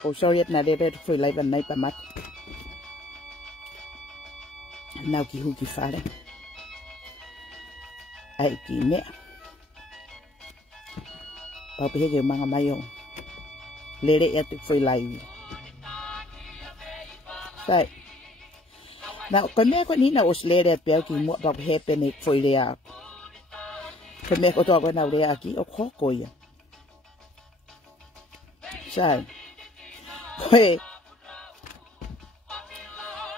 O sorry na rere foi live nai pa mat. Nau ki huki whare. Ai ki mea. Pau peheke manga mai o. Lere e atu foi live. Sai. Na ko mea ko ni na os lere pe ki mo pau pehe ne foi lea. Ko mea ko to ko na lea ki o HOKO ia. Sai. Koe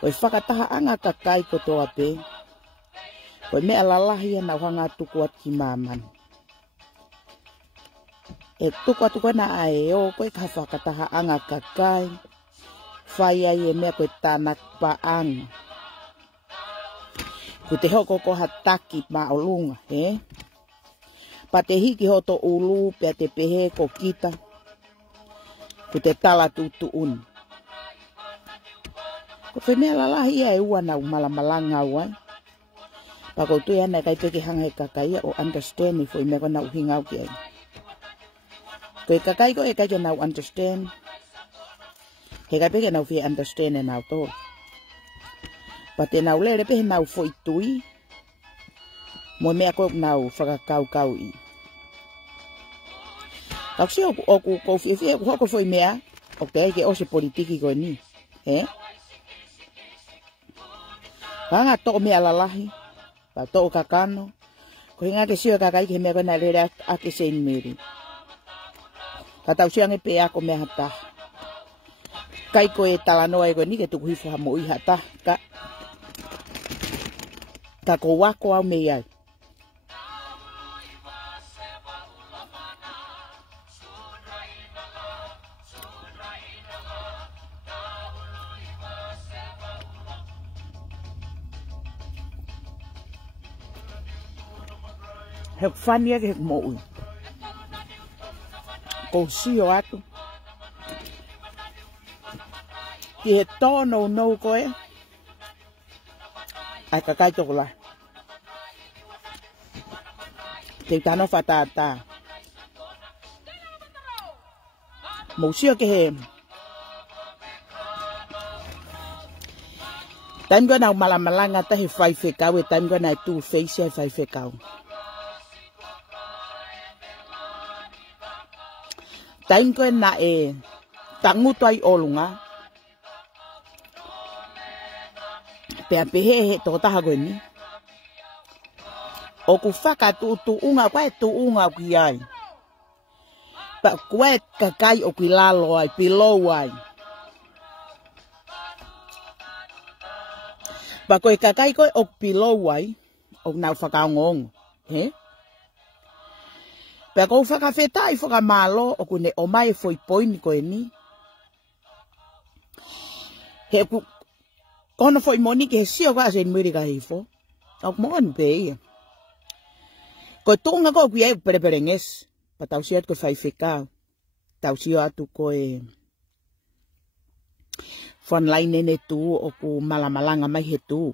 whakataha anga kakai ko toa pe. Koe mea lalahi na whanga tuku at ki maman. E tuku atu koe na ae o koe ka whakataha anga kakai. Whai ai e mea koe tanak pa anga. Ko te hoko ko ha TAKI ma o lunga, he? Pa te hiki hoto ulu pe te pehe ko kita. Ko te tala tutu un. Ko whi mea lalahi e ua na malanga ua. Pa ko tui ana kai peke hanga he kakai o understand i fo i mea ko na uhinga au ki ai. Ko e kakai ko e kai ke na understand. He kai peke na uhi understand e na to. Pa te na ulere pehe na ufo i tui. Mo mea ko na u whakakau kau i. Tau si o ku fie hoko foi mea, o te aike o se politiki koe ni, he? Panga toko mea lalahi, pa toko kakano, ko hinga ke sio kakai ke mea koe na lere ake Seinimili. Ka tau si ange pe ako mea hata. Kai koe talanoa e koe ni ke tuku hifo ha mo i hata, ka ko wako au MEI. He whania ke mo ui. Ko sio atu. Ki he tono nou koe. Ai kakai tokolahi. Te tano whatata. Mo sio ke he. Taim koe na malanga ta he fefeka e taim koe na tu face e fefeka. Taim koe na e tanguto ai olunga. Pea pehe he totaha koe ni. O ku whaka tu unga koe tu unga ki ai. Pa koe kakai o ki lalo ai, pilou ai. Pa koe kakai koe o pilou ai, o nau whakaongongo, he? Pea kou whakawhetai whakamalo o kune o mai foi poini koe ni. He ku kono foi moni ke sio ka Seinimili Ikahihifo. Au mon pe. Ko tunga ko ki ai preperenges. Pa tau si atu ko fefeka. Tau si atu ko e online ne tu o ku malanga mai he tu.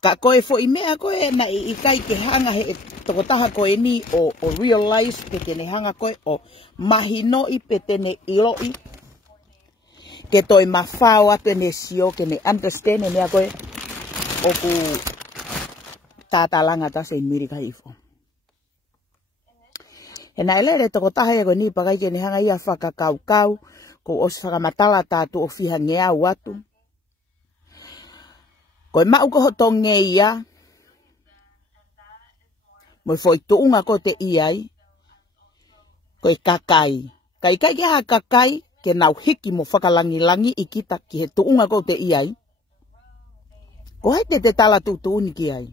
Ka koe fo i mea koe na i kai ke hanga he tokotaha koe ni o realize pe ke ne hanga koe o mahino i pe tene iloi. Ke toi mawhao atu ne sio ke ne understand e mea koe o ku tātalanga ta Seinimili Ikahihifo. E na elere tokotaha e koe ni pakai ke ne hanga ia whakakau ko os whakamatala tātu o whiha ngeau atu. Koe mau ko hoto ngeia. Moi foi tuunga ko te iai. Koe kakai. Kai kai ke ha kakai ke nau hiki mo whakalangi i kita ki he tuunga ko te iai. Ko hai te tala tuuni ki ai.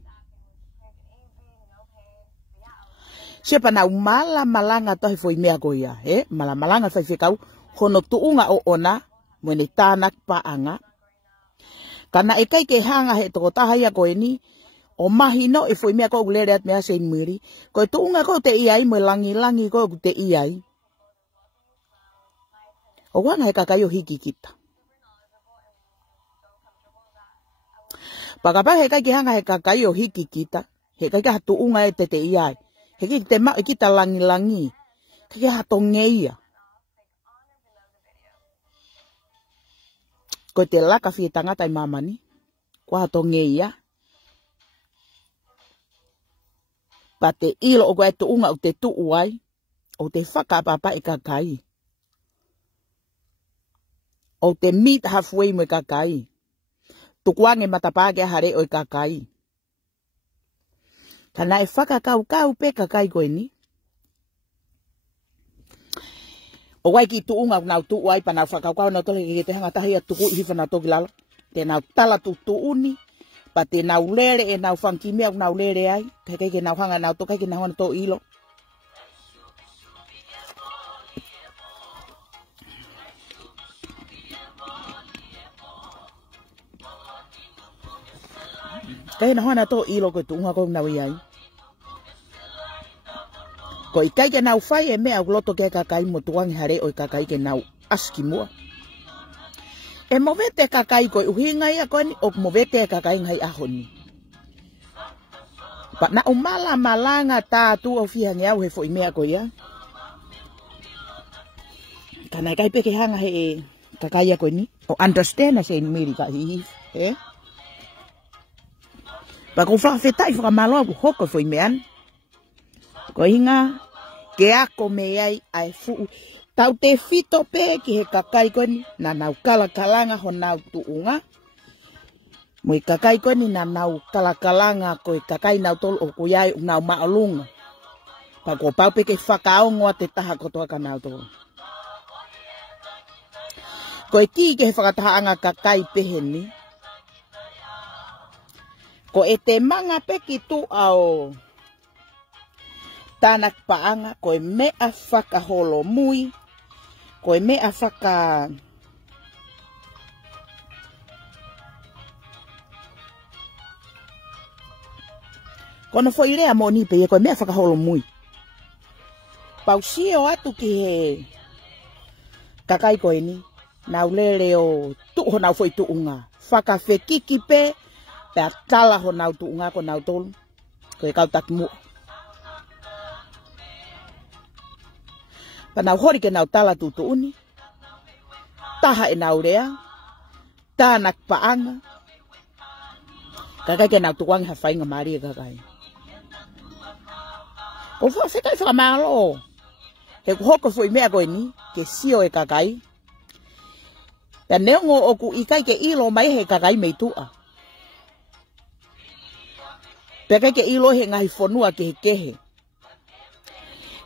Sepa nau malanga tahi foi mea ko ia. Malanga whaiwhekau. Hono tuunga o ona. Mwene tānak pa anga. Kana e kai ke hanga he tokotaha ia koe ni, o mahino e foi mea ko ulere at mea Seinimili. Koe tuunga ko te iai, mo langi ko te iai. O wana he kakai o hiki kita. Pakapa he kai ke hanga he kakai o hiki kita, he kai ke ha tuunga e te iai. He ki te mau e kita langi, ke ke ha tongeia. Ko te laka fie tangata I mamani. Ko hato ngeia. Pa te ilo o koe tuunga o te tuuai. O te whakapapa I kakai. O te meet halfway mo I kakai. Tukuange matapage hare o I kakai. Kana e whakakau pe kakai koe ni. O wai ki tuunga nau tuuai pa nau whakakau nau tole ki te hanga tahi a tuku I hiwhana toki lalo. Te nau tala tu tuuni. Pa te nau lere e nau whankimea nau lere ai. Kai ke nau hanga nau tokai ke nau hana tō ilo. Kai nau hana tō ilo koe tuunga koe nau iai. Ko I kai ke nau whai e mea uloto ke kakai mo tuangi hare o I kakai ke nau aski mua. E mo vete kakai koe uhinga ia koe ni o mo vete kakai ngai ahoni. Pa na umala malanga tātu o fihangi au he fo I mea koe ia. Kana kai peke hanga he kakai ia koe ni. O understand Seinimili Ikahihifo. Eh? Pa ko whakawhetai whakamaloa ku hoko fo I mean. Ko hinga ke ako MEI ai fuu. Tau te fito pe ki he kakai koe ni. Na nau kalakalanga honau tuunga. Mo I kakai koe ni na nau kalakalanga ko I kakai nau tolu o kuyai nau maalunga. Pa ko pau pe ke whakaongoa te taha kotoa ka nau tolu. Ko e ki ke he whakatahaanga kakai pehe ni. Ko e te manga pe ki tu ao tanak paanga ko e MEA whakaholo mui. Ko e MEA whaka... Kono fo irea mo ni pe ko e MEA whakaholo mui. Pau sio atu ki he kakai koe ni. Nau lere o tuho nau foi tuunga. Whakawhekiki pe pe atala ho nau tuunga ko nau tolu. Ko e kau takimu. Pa nau hori ke nau tala tutuuni. Taha e nau rea. Tānak paanga. Kakai ke nau tukuangi hawhainga maari e kakai. O whawhekai whakamalo. He hoko fo I mea koe ni. Ke sio e kakai. Pe neongo oku ikai ke ilo mai he kakai mei tua. Pe kai ke ilo he ngahi whanua ke he kehe.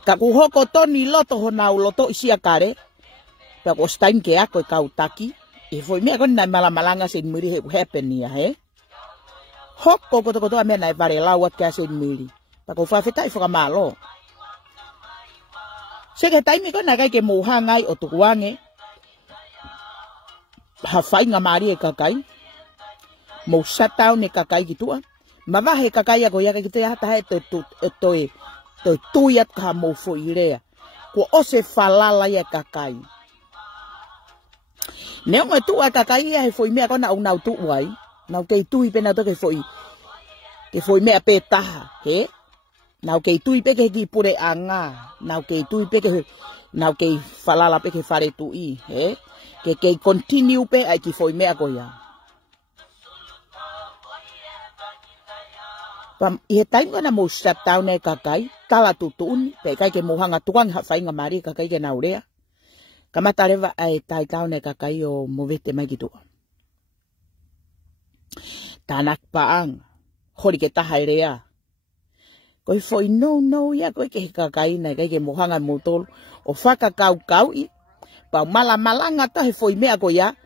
Ka ku hoko toni loto honau loto isia kare. Pe ko stein ke ako e kau TAKI. E foi mea koni nai malanga Seinimili he happen ia he. Hoko kotoa mea nai vare lauat ke a Seinimili. Pa ko whawhetai whakamalo. Seke taimi koni nai kai ke mouhangai o tukuange. Hawhainga maari e kakai. Mou shutdown e kakai ki tua. Mawahe kakai ako ia ki te hata he toi tuiat ka mou fo irea. Ko ose falala ia kakai. Neongo e tua kakai ia he foi mea kona au nau tuuai. Nau kei tui pe nau toke foi. Ke foi mea pe taha. He? Nau kei tui pe ke ki pure anga. Nau kei tui pe ke nau kei falala pe ke whare tui. He? Ke kei continue pe ai ki foi mea koia. Pam I he taim kana mo shutdown e kakai. Tala tutuuni. Pe kai ke mohanga tuang hawhainga maari kakai ke naurea. Kamata rewa ai tai taun e kakai o movete mai ki tua. Tānak paang. Hori ke taha e rea. Koi foi no ia koi ke kakai nei kai ke mohanga motol. O whakakau I. Pau malanga to he foi mea ko ia.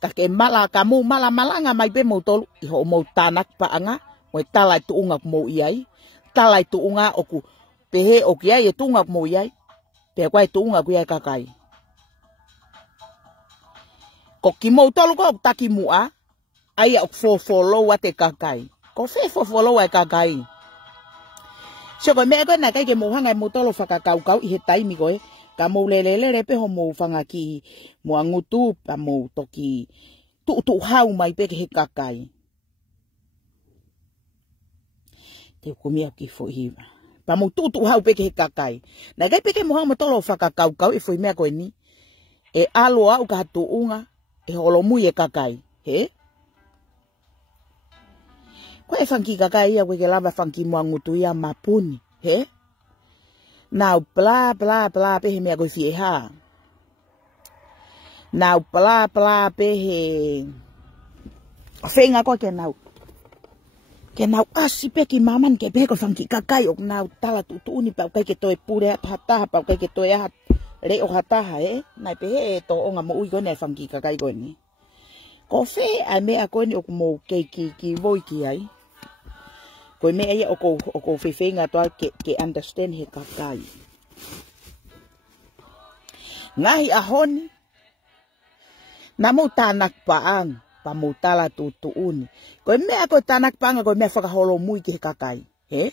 Ka ke ka mo malanga mai pe mo tolu. I ho mo tānak paanga. Mo talai tuunga mo iai. Talai tuunga oku. Pehe o ki ai e tuunga mo iai. Pehe kwai tuunga ku iai kakai. Ko ki mo tolu ko taki mua. Ai o follow te kakai. Ko follow ai kakai. So ko mea koe na kai ke mohanga mo tolu whakakau I he taimi koe. Ka mo lelelere pe ho mo whanga ki mo angutu pa mo toki tu hau mai pe ke he kakai. Te kumia ki fo hiva. Pa mo tu hau pe ke he kakai. Na kai pe ke mohanga mo tolo whakakau I foi mea koe ni. E aloa u ka tuunga. e holo mui e kakai, he? Koe whanki kakai ia koe ke lava whanki mua ngutu ia mapuni, he? Nau bla bla bla pehe mea koe fie haa. Nau bla bla pehe... Whenga koe ke nau. Ke nau asi pe ki maman ke pehe koe whanki kakai o nau tala tutuuni pau kai ke toe pure hataha pau kai ke toe aha reo hataha, he? Nai pehe e to onga mo ui koe ne whanki kakai koe ni. Ko fe ai mea koe ni o kumo ki voi ki ai. Koe mea ia o ko fefenga toa ke understand he kakai. Ngahi ahoni. Na mo tanak paang. Pa mo tala tutuuni. Koe mea koe tanak paanga koe mea whakaholo mui ki he kakai. He?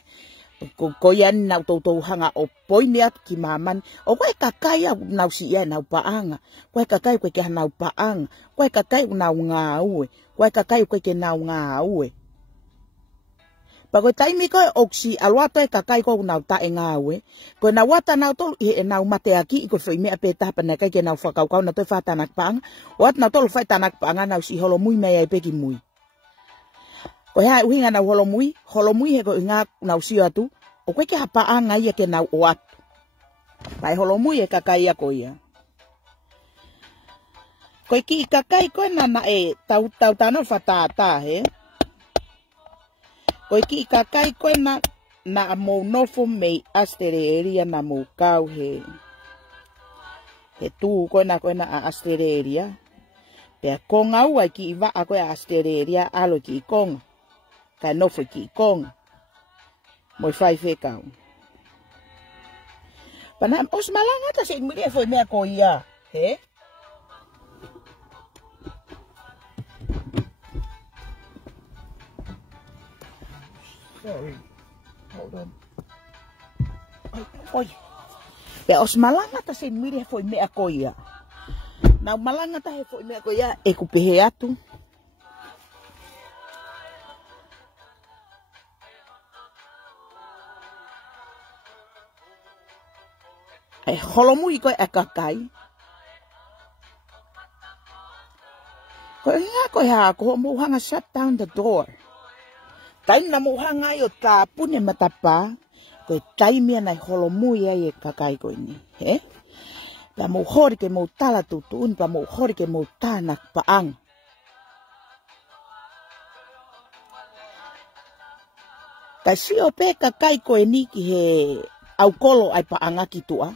Ko ian nau tautou hanga o poimeat ki maman. O koe kakai au nau si ia nau paanga. Koe kakai koe ke nau paanga. Koe kakai nau ngauwe. Koe kakai koe ke nau ngauwe. Pa koe taimi koe oksi aluato e kakai koe nau tae ngauwe. Koe na wata nau tolu e nau mateaki i koe whai mea pe tahapana kai ke nau whakaukau na toi whatanak paanga. Wat nau tolu whai tanak paanga nau si holo mui mea e peki mui. Koe hae uhinga nau holo mui he koe ngā nau si atu. O koe ke hapa anga ia ke nau o atu. Pai holo mui e kakai ia koe ia. Koe ki i kakai koe na e tau tano whatata he. Koe ki i kakai koe na mou nofo mei astere eria na mou kau he. He tū koe na a astere eria. Pea konga ua ki i waa koe a astere eria alo ki i konga. Kai nofo ki i konga. Moi whai whekau. Pana os malanga ta se muri e foi mea ko ia, he? Sorry. Hold on. Oi. Pe os malanga ta se muri e foi mea ko ia. Na malanga ta he foi mea ko ia e ku pehe atu. E holomui koe e kakai. Koe ngā koe haa koe mouhanga shut down the door. Taina mouhanga i o tā pune matapa. Koe taimia nai holomui ai e kakai koe ni. He? Pa mou hori ke mou tala tutuun, pa mou hori ke mou tānak paang. Kai si o pe kakai koe ni ki he au kolo ai paanga ki tua.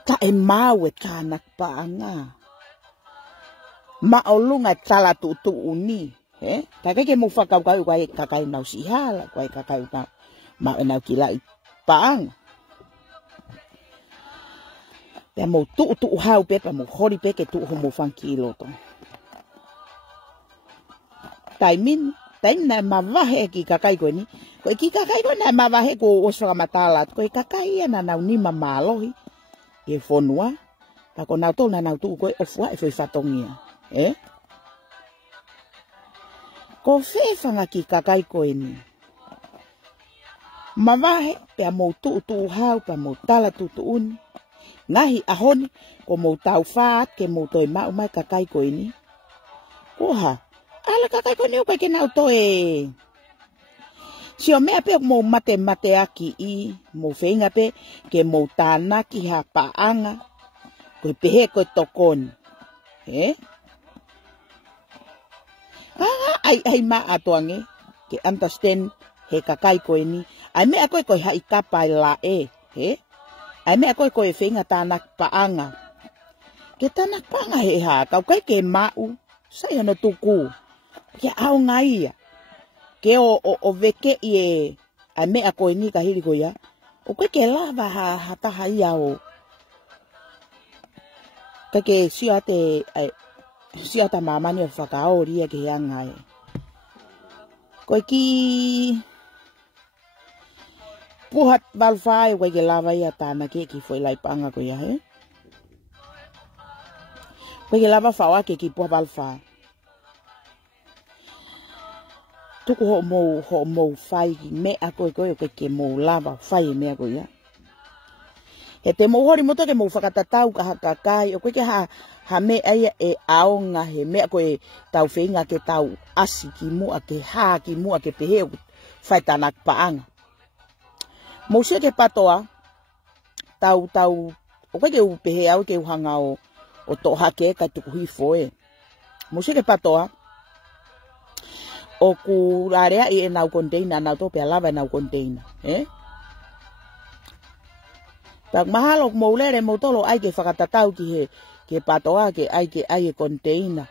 Ta e mau e tānak paanga. Ma o lunga tala tutu uni. He? Ta kai ke mo whakau kau kai kakai nau si hala. Kai kakai nau ma e nau ki lai paanga. Pea mo tu hau pe pa mo hori pe ke tu homo whanki i loto. Tai min. Tai na mawahe ki kakai koe ni. Koe ki kakai koe na mawahe ko oswaka matala. Koe kakai ia na nau ni mamalohi. E whonua. Pa ko nau tō na nau tū koe ofua e whai whatongia. Eh? Ko whewhanga ki kakai koe ni. Mawahe pea mou tu hau pa mou tala tutu uni. Ngahi ahoni ko mou tau whaat ke mou toi mau mai kakai koe ni. Koha. Ala kakai koe ni o koe ke nau toe. Si o mea pe mou mate aki i. Mou whenga pe ke mou tanaki ha paanga. Koe pehe koe tokoni. He? Ai maa atoange. Ke understand he kakai koe ni. Ai mea koe koe hai kapai la e. He? Ai mea koe koe whenga tanak paanga. Ke tanak paanga he ha. Kau kai ke mau. Sai ana tuku. Ke au ngai ia. Ke o veke i e. Ai mea koe ni ka hiri koe ia. O koe ke lava hataha ia o. Ka ke siata mamani o whakaori ia ke hiangai. Koe ki puhat valwhai koe ke lava ia tanaki ki foi lai panga koe ia he. Koe ke lava whawake ki puhat valwhai. Tuku ho mou whai ki mea koe koe o koe ke mou lava whai mea koe ia. He te mohori moto ke mo whakatatau ka kakai, o koe ke ha MEA e aonga he mea koe tau whenga ke tau asi ki mua, ke haa ki mua, ke peheo whai tanak paanga. Mousia ke patoa, tau, o koe ke upehe au ke uhanga o tohake ka tukuhifo e. Mousia ke patoa, o ku rarea i e nau container, nau tope alava e nau container, Tak mahalo mo lere mo tolo ai ke whakatatau ki ke patoa ke ai e container.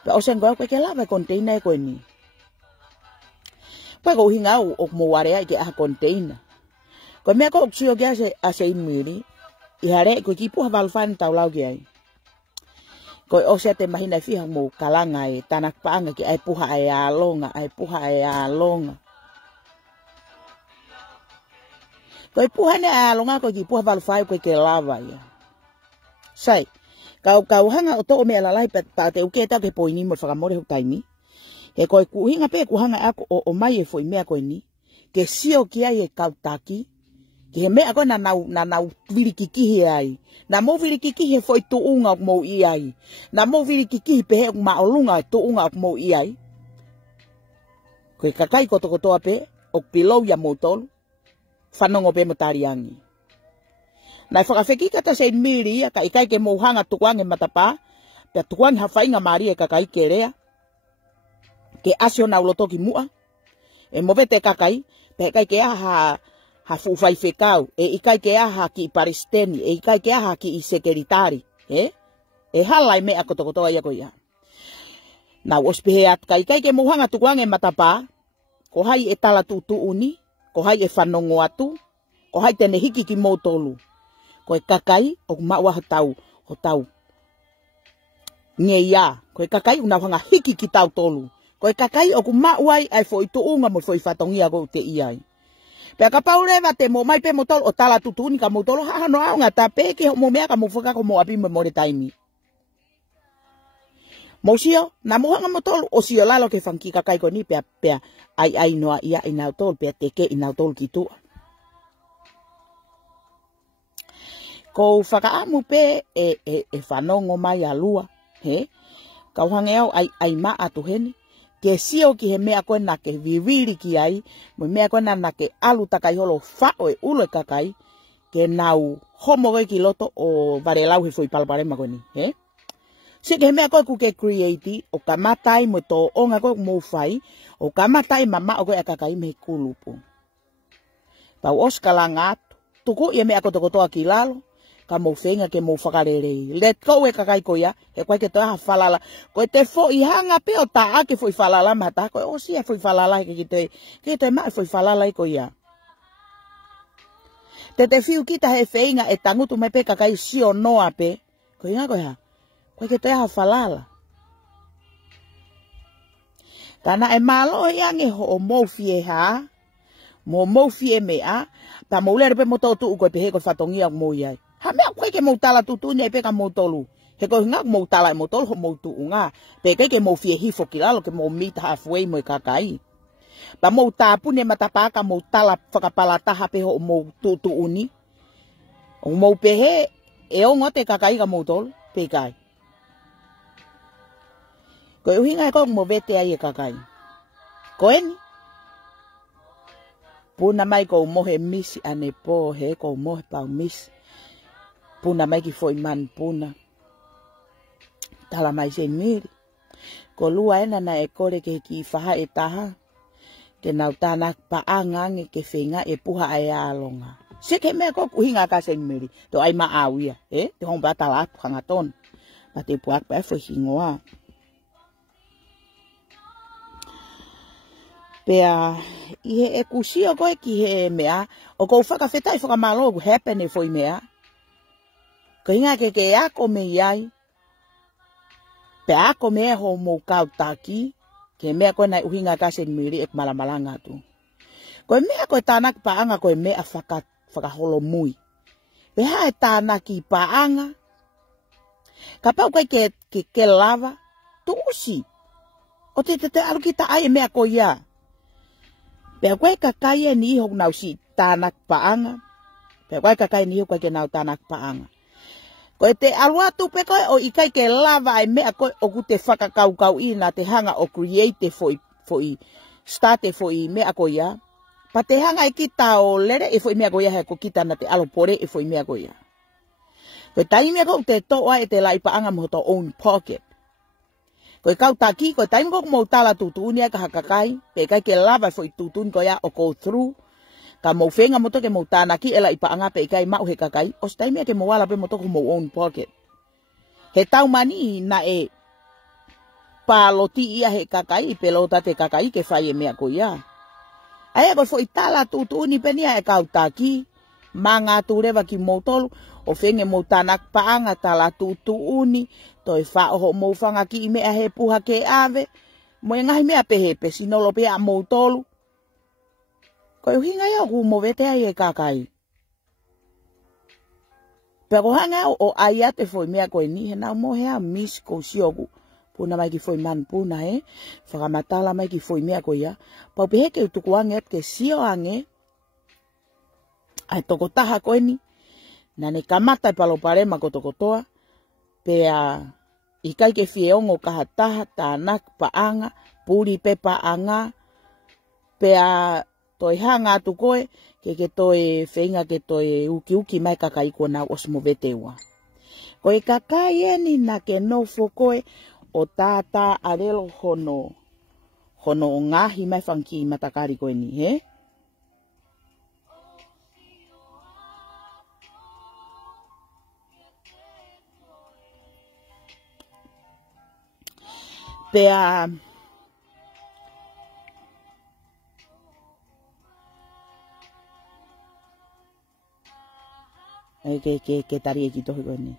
Pa o sengo ko ke lava container e koe ni. Pa ko hinga o mo ware ai ke a container. Ko mea ko uksio ke ase imiri. I hare ko ki puha valfan tau lau ke ai. Ko o se te mahina fiha mo kalanga e tanak paanga ke ai puha ai alonga. Ko puha ne alonga ko ki puha valfai ko ke lava ya. Sai, kau hanga o tō mea lalai pa te uke tau ke poini mo whakamore hu taimi. He koe kuhinga pe kuhanga ako o mai e foi mea koe ni. Ke sio ki ai e kau taki. Ke he mea koe na nau virikikihi ai. Na mo virikikihi foi tuunga o mo i ai. Na mo virikikihi pe he o maolunga tuunga o mo i ai. Koe kakai kotokotoa pe o pilou ya mo tolu. Whanongo pe mo tariangi. Nai whakawheki kata se miri ka ikai ke mouhanga tukuange matapa. Pea tukuange hawhainga maari e kakai ke rea. Ke asio na ulotoki mua. E movete kakai. Pea ikai ke aha fuwhai fekau. E ikai ke aha ki paristeni. E ikai ke aha ki sekeritari. E halai mea kotokotoa ia ko ia. Nau ospehe at ka ikai ke mouhanga tukuange matapa. Ko hai e tala tutu uni. Ko hai e whanongo atu. Ko hai tene hiki ki motolu. Ko e kakai o maua ho tau. MEA. Ko e kakai una hanga hiki ki tau tolu. Ko e kakai o mauai ai fo i tuunga mo fo i whatongia ko te iai. Pea ka paureva te mo mai pe motolu o tala tutuni ka motolu hahano aunga ta pe ke mo mea ka mo whaka ko mo api me more taimi. Mo sio, na mohanga motolu o sio lalo ke whanki kakai ko ni pea ai noa ia inau tolu pea teke inau tolu ki tua. Ko whakaamu pe e whanongo mai a lua. Kau hange au ai maa atu heni. Ke sio ki he mea koe na ke viviri ki ai. Mo mea koe na ke alu takai holo whao e ulo e kakai. Ke nau homo koe ki loto o varelau he fui palparema koe ni. Se ke he mea koe ku ke create o kamatai mo to onga koe mo whai. O kamatai mama o koe a kakai me kulupu. Pau oskala ngatu. Tuku ia mea kotokotoa ki lalo. Ka mo whenga ke mo whakarerei. Let go e kakai koia, he koe ke toa whalala. Koe te fo i hanga pe o taa ke fo i whalala mata. Koe o sia fo i whalala ke te mai fo i whalala i koia. Te whiu kita he whenga e tangutu mai pe kakai sio noa pe. Koe nga koe ha. Koe ke toa whalala. Tana e malo e ange ho o moufi e ha. Mo moufi e MEA. Pa mo ulere pe mo tau tuu koe pe he koe whatongia o mo iai. Ha mea koe ke mau tala tutunia i peka mau tolu. He koe ngak mau tala e mau tolu ho mau tuu ngā. Pe ke mau fie hifo ki lalo ke mau meet halfway mo i kakai. Pa mau tāpune matapaka mau tala whakapalataha pe ho mau tutu uni. O mau pehe e o ngote kakai ka mau tolu. Pe kai. Koe uhinga e koe mo vete ai e kakai. Koe ni. Puna mai ko mohe misi ane po he ko mohe pau misi. Puna mai ki foi man puna. Tala mai se miri. Ko lua ena na e kore ke ki whaha e taha. Ke nau tanak paangange ke whenga e puha ai alonga. Se ke mea ko kuhinga ka se miri. To ai maawia. Te hong bata la atu hangaton. Pa te puak pa e foi hingoa. Pea i he e kusio koe ki he MEA. O kou whakawhetai whakamalo ku happen e foi MEA. Ko inga ke ako me iai. Pe ako mea ho mo kau taki. Ke mea koe nai uhinga ka Seinimili ek malanga tu. Ko mea koe tanak paanga koe mea whakaholo mui. Pe hae tanaki paanga. Ka pau koe ke lava. Tu usi. O te alu kita ai mea koe ia. Pe koe kakai e ni honau si tanak paanga. Pe koe kakai ni koe ke nau tanak paanga. Koe te aluatu pe koe o ikai ke lava ai mea koe o ku te whakakaukau i na te hanga o create foi starte foi mea koe ia. Pa te hanga i kita o lere e foi mea koe ia he ko kita na te alopore e foi mea koe ia. Koe tai mea koe te toa e te lai paanga mo to own pocket. Koe kau taki, koe tai mea koe mo tala tutuni ka hakakai, pe kai ke lava foi tutuni koe ia o go through. Ka mo fenga mo to ke mo tanaki e lai paanga pe kai mau he kakai, o stai mea ke mo wala pe mo to ko mo own pocket. He tau mani na e paloti ia he kakai, pelota te kakai ke whai e mea koe ia. Aia koe foi tala tutuni pe nia e kau taki, manga turewa ki mo tolu, o fenge mo tanak paanga tala tutuni, toi wha oho mo whanga ki i mea he puha ke ave, mo e ngahi mea pehepe, sinolo pea mo tolu. Koe uhinga ia ku mo vete ai e kakai. Pero hanga o aia te foi mea koe ni, he nau mo hea mis ko sioku. Puna mai ki foi man puna he, whakamatala mai ki foi mea koe ia. Pau pehe ke utuku ange at ke sio ange, ai toko taha koe ni, na ne kamata i paloparema ko toko toa, pea ikai ke fieongo kaha taha, tanak paanga, puri pe paanga, pea toi hanga atu koe, ke toi whenga ke toi uki mai kakai ko nau osmo veteua. Koe kakai eni na ke nofo koe o tata arelo hono o ngahi mai whanki matakari koe ni, he? Pea ke tari e ki tohi koe ni.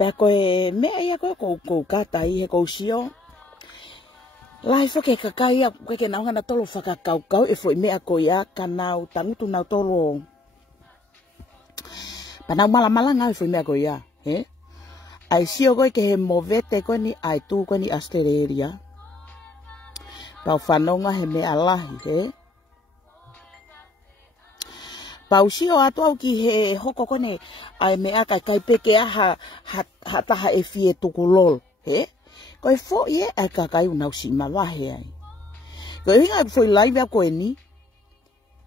Pea koe mea ia koe kou katai he kou sio. Lai whake kakai ia koe ke nau ngana tolo whakakaukau e foi mea koe ia ka nau tangutu nau tolo. Pa nau malanga e foi mea koe ia. He? Ai sio koe ke he movete koe ni ai tu koe ni Australia. Pau whanonga he mea lahi. He? Pau sio atu au ki he hoko kone ai mea kai peke aha taha e fie tuku lol. He? Koe fo ie ai kakai unau si mawahe ai. Koe hinga foi live a koe ni.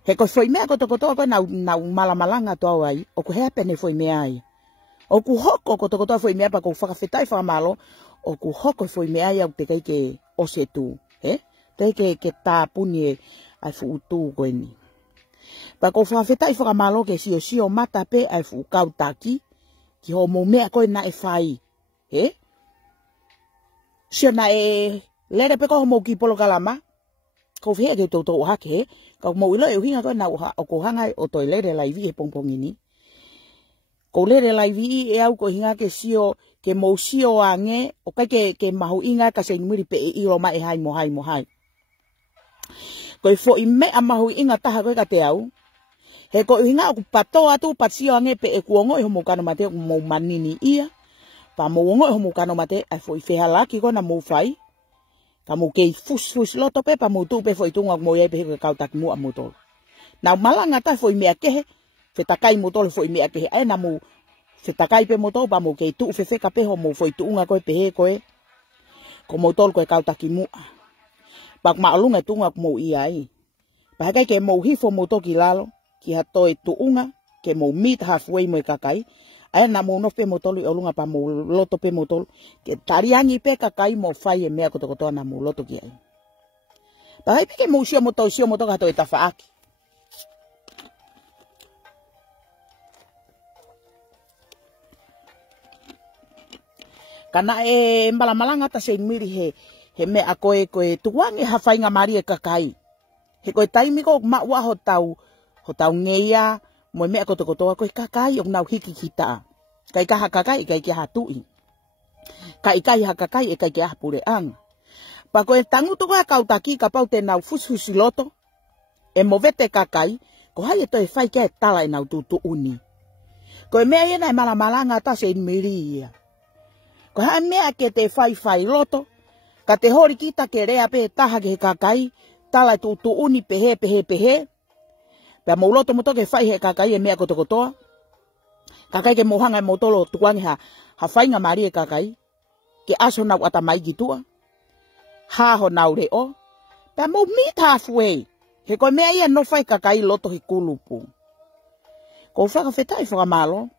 He koe foi mea koto koe nau malanga toa ai. O ku hea pene foi mea ai. O ku hoko koto foi mea pa kou whakawhetai whakamalo. O ku hoko foi mea ai au te kai ke ose tu. He? Te ke tāpuni ai fu utu koe ni. Pa ko whawhetai whakamalo ke sio mata pe ai fu kau taki, ki ho mo mea koe na e whai. He? Sio na e lere pe ko mo ki polo kalama, ko whia ke tau tau hake he, ka mo ilo e uhinga koe na o ko hangai o toi lere laivi e pongpongini. Ko lere laivi e au ko hinga ke sio, ke mo sio ange, o kai ke mahu inga ka Seinimili pe e ilo ma e hai mo hai. Koe fo i mea mahu inga taha koe ka te au. He ko hinga ku patoa tu patsio ange pe e kuongo e homo kano mate mo manini ia. Pa mo wongo e homo kano mate ai foi fehalaki ko na mo fai. Ka mo kei fus loto pe pa mo tu pe foi tunga mo ye pe he kau tak mo amotol. Na malanga ta foi mea kehe fetakai motol foi mea kehe ai na mo fetakai pe moto pa mo kei tu fefeka pe ho mo foi tunga ko pe he koe. Ko motol ko kau tak mo. Pak maalunga tunga mo ia ai. Pa kai ke mo hifo moto ki lalo. Ki hatoi tuunga, ke mo meet halfway mo kakai. Ai na mo no pe motolu e olunga pa mo loto pe motolu. Ke tariangi pe kakai mo fai e mea kotokotoa na mo loto ki ai. Pa hai pe ke mo sio moto kato e tafaaki. Kana e malanga ta Seinimili he mea koe tuwangi hawhainga mari e kakai. He koe taimi ko maua ho tau ngeia, mo mea kotokotoa koe kakai o nau hiki kita. Kai kaha kakai kai kia hatui. Kai ha kakai e kai kia hapure ang. Pa koe tangutu koe kau taki ka pau te nau fususi loto. E movete kakai, ko hai e toi fai kia e tala e nau tutu uni. Koe mea iena e malamalanga ta se inmiri ia. Ko hai mea ke te fai loto. Ka te hori kita ke rea pe taha ke kakai. Tala tutu uni pehe. Pea mauloto moto ke fai he kakai e mea kotokotoa. Kakai ke mohanga e motolo tuangi ha whainga mari e kakai. Ke aso nau ata mai gitua. Ha honau reo. Pea mau meet halfway. He koe mea ia no fai kakai loto he kulupu. Ko whakawhetai whakamalo.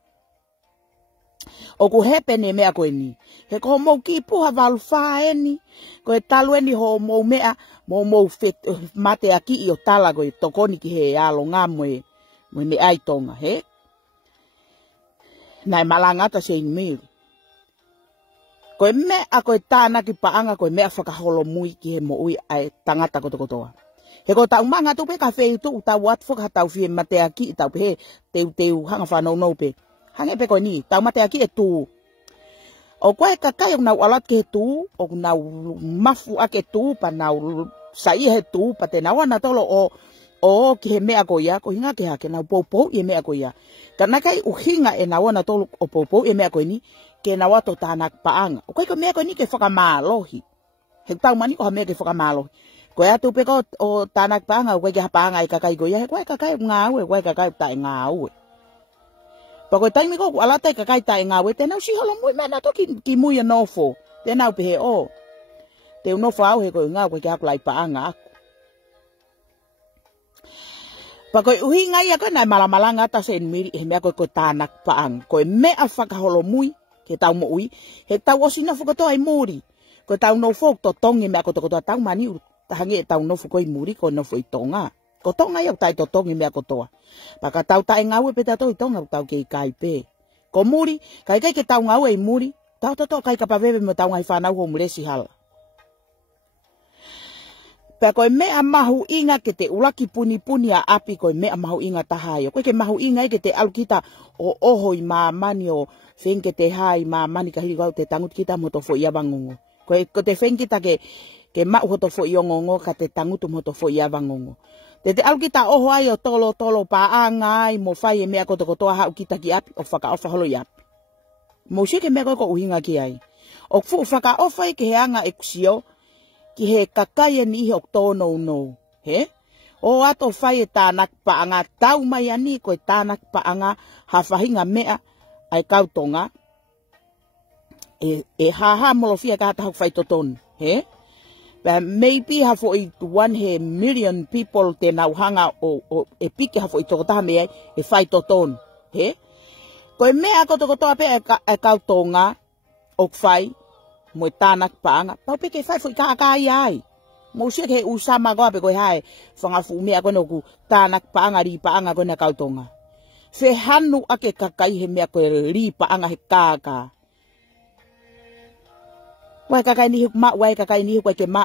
O ku hepene mea koe ni. He ko mau ki puha walu whaeni. Ko e talu eni ho mau mea. Mau mate aki i o tala koe tokoni ki he alo ngā moe me aitonga he. Nai malanga ta Seinimili. Koe mea koe tanaki paanga koe mea whakaholo mui ki he moui ai tangata kotokotoa. He ko tau manga tupe ka whei tu tau wat whakatau whie mate aki i tau pe he teu hanga whanau nou pe. Hange pe koe ni, tau mate aki e tu. O koe kakai o nau alat ke he tu, o nau mafu ake tu, pa nau sai he tu, pa te nau ana tolo o ki he mea koia, ko hinga ke hake nau poupou i he mea koia. Ka nakai uhinga e nau ana tolo o poupou i he mea koe ni, ke nau ato tānak paanga. O koe ko mea koe ni ke whakamālohi. He tau mani ko ha mea ke whakamālohi. Koe atu peka o tānak paanga, o koe ke ha paanga i kakai koia, he koe kakai ngāue, koe kakai tae ngāue. Pa koe taimi ko alata i kakai tae ngāue, te nau si holo mui mea nato ki mui a nofo. Te nau pehe o. Te unofo au he koe ngāu koe ke haku lai paanga aku. Pa koe uhi ngai a koe nai malamalanga ta Seinimili, he mea koe tānak paanga. Koe mea whakaholo mui, ke tau mo ui, he tau osina whakatoa i muri. Koe tau nofo to tongi mea kotokotoa tau mani uru. Tahangi e tau nofo koe i muri, koe nofo i tonga. Ko tonga iau tai to tongi mea kotoa. Paka tau tae ngau e pe tato i tonga tau ke i kai pe. Ko muri, kai ke tau ngau e i muri, tau tato kai kapawewe mo tau ngai whanau ho muresi hala. Pea koe mea mahu inga ke te ulaki puni a api koe mea mahu inga tahaio. Koe ke mahu inga e ke te alu kita o oho i maamani o whenke te hai maamani ka hiri kau te tangut kita moto fo i awangongo. Koe te whenke kita ke mau hoto fo i ongongo ka te tangutu moto fo i awangongo. Te alu kita oho ai o tolo paanga ai mo whai e mea kotokotoa hau kita ki api o whakaofa holo i api. Mousi ke mea koe ko uhinga ki ai. O fu whakaofa i ke he anga e kusio ki he kakai e ni o tono no. He? O ato whai e tānak paanga tau mai ani koe tānak paanga ha whahinga mea ai kautonga. E haha molofia ka hata hau whai totonu. He? But maybe hafo i 1 million people te nauhanga o e piki hafo i tokotaha mea e whai totonu. He? Koe mea kotokotoa pe e kautonga o whai mo tānak paanga. Pau pe ke whai fo i kakai ai. Mousia ke usama goa pe koe hae whangafu mea koe no ku tānak paanga ri paanga koe na kautonga. Whe hanu ake kakai he mea koe ri paanga he kāka. Wai kakai nihi ma, wai kakai nihi koe ke ma.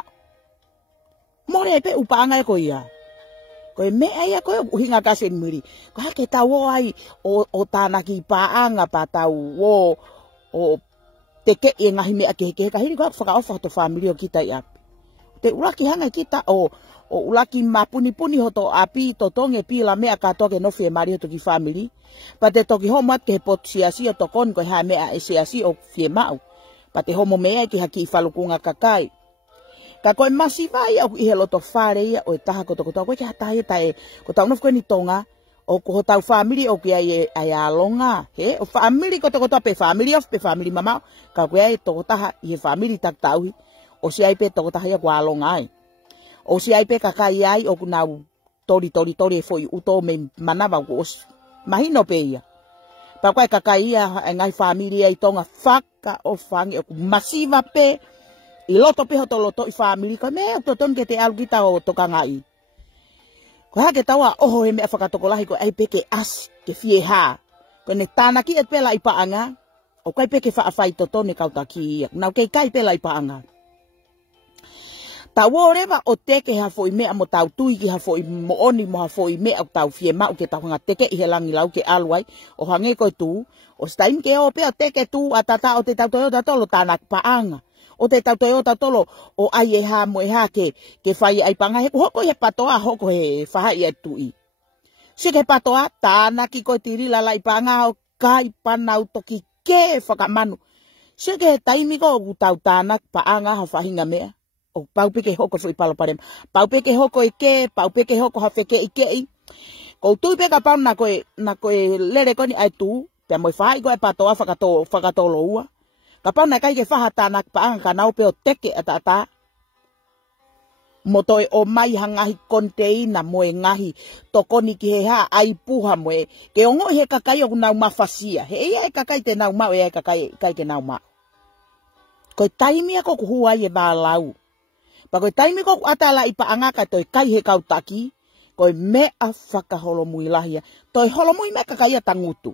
More pe upaanga e koe ia. Koe mea ia koe uhinga ka Seinimili. Koe hake tau o ai o tānaki paanga pa tau o te ke e ngahi mea ke heke heka hiri koe whakaofa hoto whamiri o kita i api. Te ulaki hanga kita o ulaki mapuni hoto api to tonge pila mea katoa ke nofi e mari hoto ki whamiri. Pa te toki homat ke he pot siasi o tokon koe hae mea e siasi o fie mau. Pa te homo mea ki haki i whalukunga kakai. Ka koe masiva ia o i he loto whare ia o e taha kotokotoa. Koe ki hatahe tae ko tau nofu koe ni tonga o ko tau whamiri o ki ai alonga. He? O whamiri kotokotoa pe whamiri of pe whamiri mamao. Ka koe ai tokotaha i he whamiri tak tauhi. O si ai pe tokotaha ia kua alonga ai. O si ai pe kakai ai o kunau tori e foi uto me manawa ko mahino pe ia. Pa koe kakai ia ngai whamiri ai tonga whaka o whangi o masiva pe i loto pe hoto loto i whamiri koe mea o toton ke te alu kita o toka ngai. Koe hake taua oho he mea whakatokolahi koe ai pe ke as ke fie haa. Koe ne tanaki et pela i paanga o koe pe ke whaafai toton e kautaki ia. Nau kei kai pela i paanga. Ta woreva o teke ha foi mea mo tau tui ki ha foi mo oni mo ha foi mea o tau fie mau ke tau hanga teke i he langi lau ke aluai o hange koe tu. O staim ke o pea teke tu a tata o te tau toyota tolo tanak paanga. O te tau toyota tolo o ai e ha mo e ha ke whai ai panga he hoko he patoa hoko he whahai e tui. Si ke patoa tanaki koe tiri lala i panga o kai panau toki ke whakamanu. Si ke taimi ko o tau tanak paanga ha whahinga mea. O paupeke hoko fui paloparema. Paupeke hoko i ke, paupeke hoko ha feke i ke i. Kou tui peka pau na koe lere koni ai tu. Pea moi whai koe patoa whakatolo ua. Ka pau na kai ke whaha tanak paanga ka nau peo teke ata. Mo toi o mai hangahi konteina moe ngahi tokoni ki he ha ai puha moe. Ke ongo he kakai o nau mafasia. He ia e kakai te nau mau e ai kakai ke nau mau. Koe taimia ko kuhua i e bālau. Pa koe taimi ko atala i paanga ka toi kai he kau taki. Koe mea whakaholomui lahia. Toi holomui mea kakai a tangutu.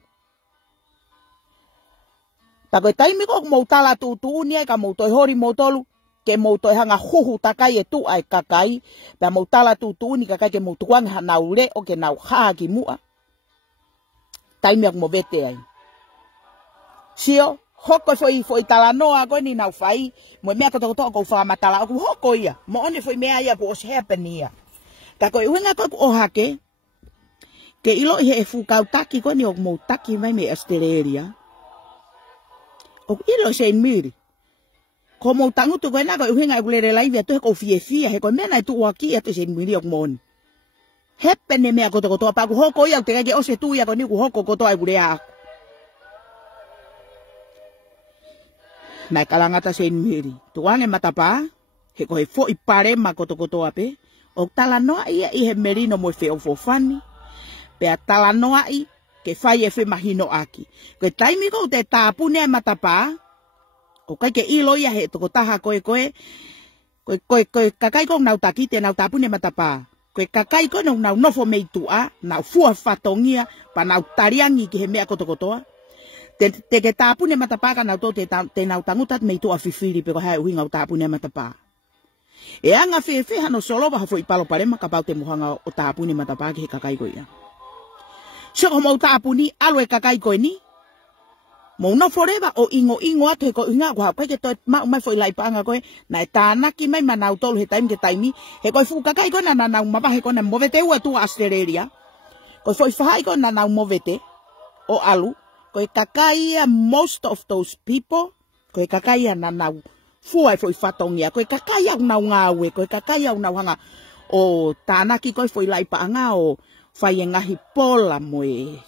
Pa koe taimi ko mou tala tutu unia ka mou toi hori mou tolu. Ke mou toi hanga huhu takai e tu ai kakai. Pa mou tala tutu uni kakai ke mou tukuang hanau le o ke nau haa ki mua. Taimi ak mo vete ai. Sio, hoko foi tala noa koe ni nau whai. Mo mea kotokoto ko whamatala o ku hoko ia. Mo one foi mea ia po os happen ia. Ka koe uenga koe ku ohake. Ke ilo i he e fukau taki koe ni o mou taki mai me Australia. O ilo se miri. Ko mou tangutu koe na koe uenga e kulere laivi atu he ko fie he koe mena i tu waki atu se miri o kumoni. Heppene mea kotokotoa pa ku hoko ia te kai ke ose tu ia koe ni ku hoko kotoa e kulea aku. Nai kalangata se miri. Tuange matapa. He koe fo i parema kotokotoa pe. O tala noa ia i he merino mo fe ofofani. Pea tala noa i ke whai e fe mahino aki. Koe taimi ko te tāpune e matapa. O kai ke ilo ia he toko taha koe. Koe kakai ko nau taki te nau tāpune matapa. Koe kakai ko nau nofo meitua. Nau fua fatongia. Pa nau tariangi ki he mea kotokotoa. Te ke tāpune matapa ka nau tō te nau tangutat meitua fifiri. Peko hae uhi ngau tāpune matapa. E anga fefe hano solo wa hafo i palo parema ka pau te muhanga o tāpune matapa ki he kakai koe ia. Sio mo tāpuni alo e kakai koe ni. Mo no forever o ingo atu he ko inga ko kai ke toi mau mai foi lai panga koe na e tanaki mai manau tolu he taimi ke taimi he koe fu kakai koe na nau mava he koe na movete ua tu Australia. Koe foi whahai koe na nau movete o alu. Koe kakai most of those people. Koe kakai na nau fuai foi fatongia. Koe kakai au nau ngawe. Koe kakai au nau hanga o tanaki koe foi lai panga o whai e ngahi pola moe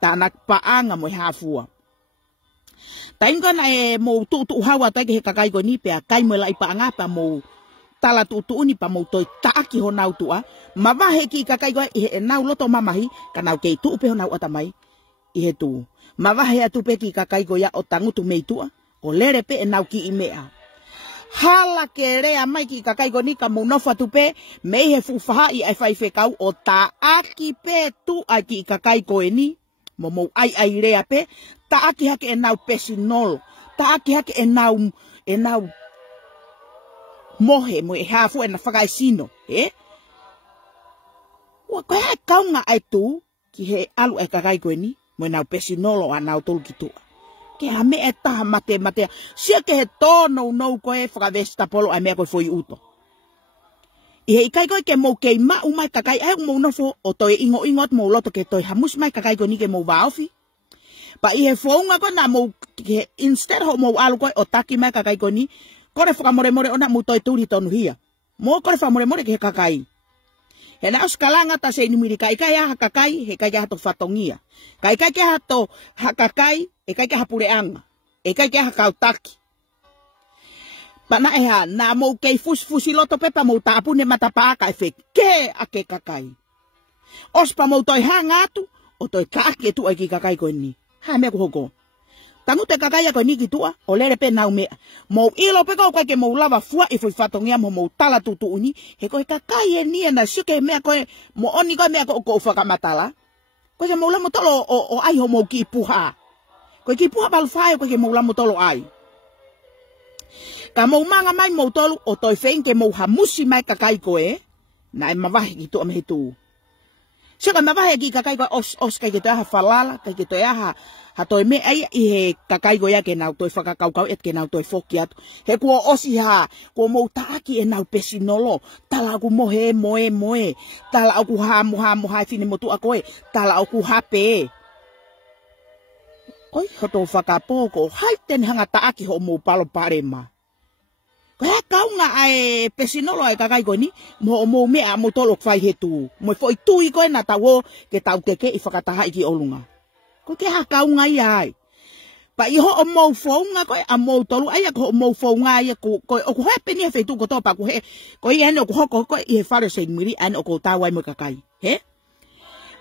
tanak paanga moe hafua. Tainga na e mo tutu hawa taike he kakai ko ni pea kai moe lai paanga pa mo tala tutu uni pa mo toi TAKI honau tua. Mawahe ki kakai ko i he nau loto mamahi ka nau kei tuu pe honau atamai i he tuu. Mawahe atu pe ki kakai ko ia o tangutu meitua o lere pe e nau ki i mea. Hala ke rea mai ki kakai ko ni ka mo nofa tu pe mei he fufaha i ai whai whekau o TAKI pe tu ai ki kakai ko e ni. Mo ai rea pe TAKI hake e nau pesinolo. TAKI hake e nau mohe mo e hafu e na whakai sino. Ua koe hai kaunga ai tu ki he alu e kakai ko e ni mo e nau pesinolo a nau tolu ki tua. Ke ha me e taha mate. Sia ke he tōnou nou koe whakavesta polo ai mea koe foi uto. I he ikai koe ke mou kei mau mai kakai ai mou nofo o toi ingot mou loto ke toi hamus mai kakai koe ni ke mou vaofi. Pa i he whaunga koe na mou instead ho mou alu koe o TAKI mai kakai koe ni kore whakamore ona mou toi turi tonu hia. Mo kore whakamore ke he kakai. He na oskalanga ta Seinimili kai aha kakai he kai aha to fatongia. Kai ke aha to hakakai e kai ke aha pureanga. E kai ke aha kau TAKI. Pana e ha na mou kei fusi loto pepa mou tāpune matapaka e wheke ake kakai. Ospa mou toi hanga atu o toi kaaki e tu ai ki kakai koe ni. Ha mea kuhoko. Tangu te kakai a koe ni ki tua o lere pe nau mea. Mou ilo peko koe ke mou lava fua i fui fatongia mou tala tutu uni. He koe kakai e ni e na suke mea koe mo oni koe mea koe whakamatala. Koe ke mou lamo tolo o ai ho mou ki puha. Koe ki puha balwhae koe ke mou lamo tolo ai. Ka mau manga mai mau tolu o toi fenke mau hamusi mai kakai koe. Na e mawahi ki tu amehitu. So ka mawahi ki kakai koe os kai ki toi aha falala, kai ki toi aha ha toi MEI i he kakai koe ke nau toi whakakaukau et ke nau toi foki atu. He kua osi ha, kua mau TAKI e nau pesinolo, tala aku mohe moe, tala aku hamu hai fine motu a koe, tala aku hape. Oi, hoto whakapoko, hai ten hanga TAKI ho mau palo parema. Kaya kau nga ai pesinolo ai kakai koe ni, mo MEA mo tolok whai he tu. Mo foi tui koe na tawo ke tau teke i whakataha i ki olunga. Ko ke ha kau nga ai. Pa i ho o mau whaunga koe, a mau tolu ai a ko o mau whaunga ai koe, o ku hoi peni he whetu ko topa ku he, koe i ane o ku hoko koe i he whare Seinimili ane o ko tāwai mo kakai. He?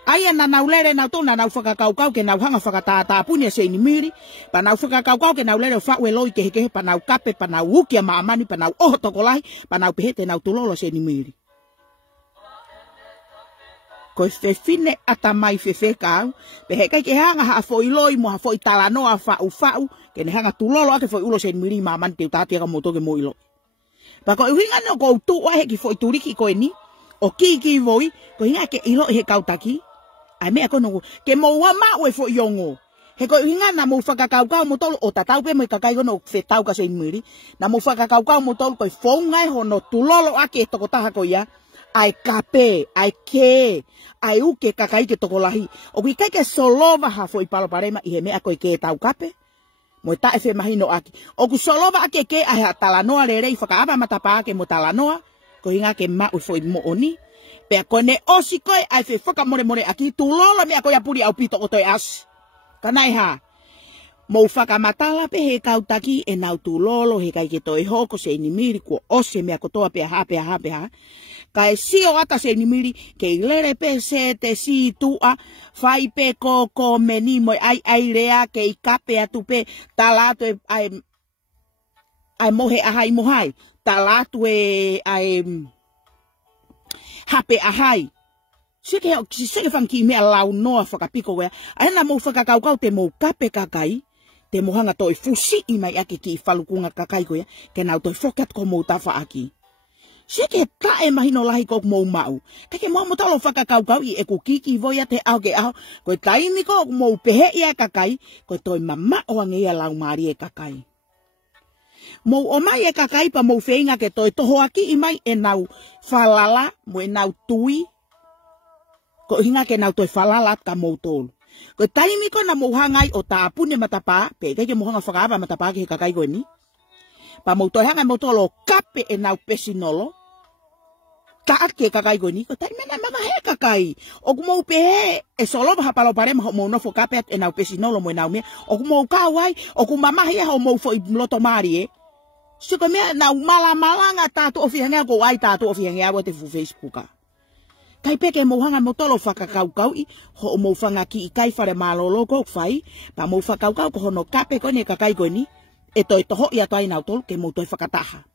Ai ana nau lere nau tōna nau whakakaukau ke nau hanga whakatātāpuni a Seinimili, pa nau whakakaukau ke nau lere o whaue loi ke hekehe, pa nau kape, pa nau ukia maamani, pa nau oho tokolahi, pa nau pehete nau tulolo Seinimili. Koe fefine ata mai fefeka au, pehe ke hanga ha foi loi mo ha foi talanoa whau, ke ne hanga tulolo ake foi ulo Seinimili maamani te utati aka motoke mo ilo. Pa koe uhinga no kou tu wahe ki foi turiki koe ni, o ki voi, koe hinga ke ilo he kautaki, ai MEA kono ke mo wa ma we fo yongo he ko hinga na mo whakakaukau mo tolu o tatau pe mo kakai kono whetau ka Seinimili na mo whakakaukau mo tolu ko whaungai hono tulolo ake toko taha ko ia ai kape ai ke ai uke kakai ke tokolahi o ki kai ke solova ha fo i palo parema i he MEA ko ke tau kape mo ta efe mahino aki o ku solova ake ke ai talanoa lere i whakaaba matapa ake mo talanoa ko hinga ke ma u fo i mo oni. Pea kone osi koe ai fefeka more aki tulolo MEA koe apuri au pito o toi as. Kanai ha. Mou whakamatala pe he kautaki e nau tulolo he kai ke toi HOKO Seinimili kua ose MEA kotoa pea ha. Kai sio ata Seinimili ke lere pe se te si tua fai pe koko meni moi ai rea ke i kape atu pe talato ai mohe ahai mohai. Talato ai hape ahai. Sike whanki MEA lau noa whakapiko wea. Aina mou whakakaukau te mou kape kakai. Te mohanga toi fusi i mai ake ki whalukunga kakai koea. Ke nau toi whokat ko mou tawha aki. Sike tae mahino lahi kok mou mau. Kake mou talo whakakaukau i e ku kiki voia te au ke au. Koe taimi ko mou pehe ia kakai. Koe toi mama oange ia lau maari e kakai. Mou o mai e kakai pa mou whenga ke toi toho aki i mai e nau whalala mo e nau tui. Ko hinga ke nau toi whalala ka mou tolu. Ko taimi ko na mou hangai o tāpune matapa, pe ke mou hanga whakaaba matapa ke he kakai koe ni. Pa mou toi hangai mou tolo kape e nau pesinolo. Taat ke kakai koe ni, ko taimi na mama he kakai. O ku mou pehe e solova hapalo parema ho mou nofo kape e nau pesinolo mo e nau MEA. O ku mou kawai, o ku mamahia ho mou fo i loto mari e. Siko MEA na malanga tātu ofihangia ko ai tātu ofihangia wa te fu Facebooka. Kai peke mo hanga mo tolo whakakaukau i, ho mo whanga ki i kai whare malolo ko whai, pa mo whakaukau ko hono kape ko ne kakai ko ni, e toi toho i atoai nau tolu ke mo toi whakataha.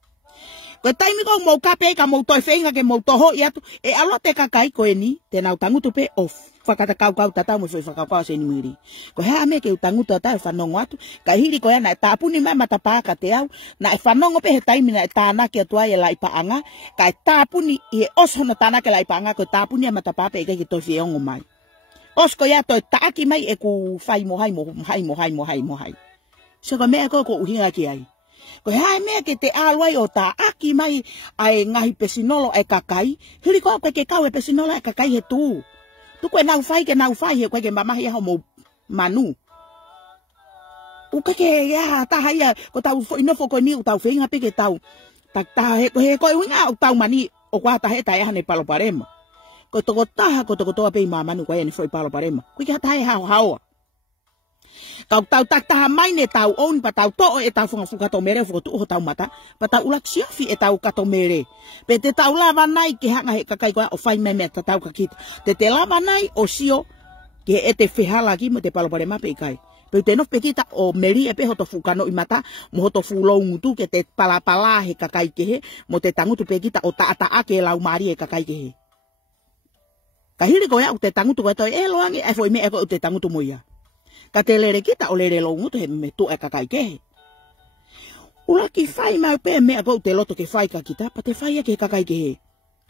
Koe taimi ko mo kape ka mo toi whenga ke mo toho i atu, e alo te kakai ko ni, te nau tangutu pe o whakatakaukau tatau mo whakakau Seinimili. Ko hea me ke u tangutu atau whanongo atu, ka hiri ko na e tāpuni mai matapaka te au, na e whanongo pe he taimi na e tānaki atuai e lai paanga, ka e tāpuni i e oso na tānaki lai paanga, ko e tāpuni e matapaka e ke toi whiongo mai. Osko ia toi TAKI mai e ku whai mohai. So ka mea ko uhinga ki ai. Ko hea mea ke te aluai o TAKI mai ai ngahi pesinolo e kakai, hiri ko ke kau e pesinolo e kakai he tū. Tu koe nau whai he koe ke mamahi aho mo manu. U ke ia taha ia ko tau inofo koe ni u tau whenga pe ke tau. Tak he koe winga o tau mani o kua tahe tae hane palo parema. Ko toko taha ko toko toa pe i mamanu koe ane foi palo parema. Koe ke tahe hao haoa. Kau tau tak taha mai ne tau on pa tau to'o e tau whanga fukato mere fuko tuho tau mata. Pa tau ulak siafi e tau kato mere. Pe te tau lava nai ke hanga he kakai koa o whai meme ta tau kakita. Te lava nai o sio ke e te whihala ki mo te palo parema pe i kai. Pe te nof pe kita o meri e pe hoto fukano i mata mo hoto fulou ngutu ke te palapala he kakai kehe mo te tangutu pe kita o taata ke lau mari e kakai kehe. Ka hiri koea o te tangutu koe toi e loangi e foi me e koe o te tangutu moia. Ka te lere kita o lere lo ngutu he me tu e kakai kehe. Ula ki whai mai pe mea kou te loto ke whai ka kita, pa te whai ke kakai ke he.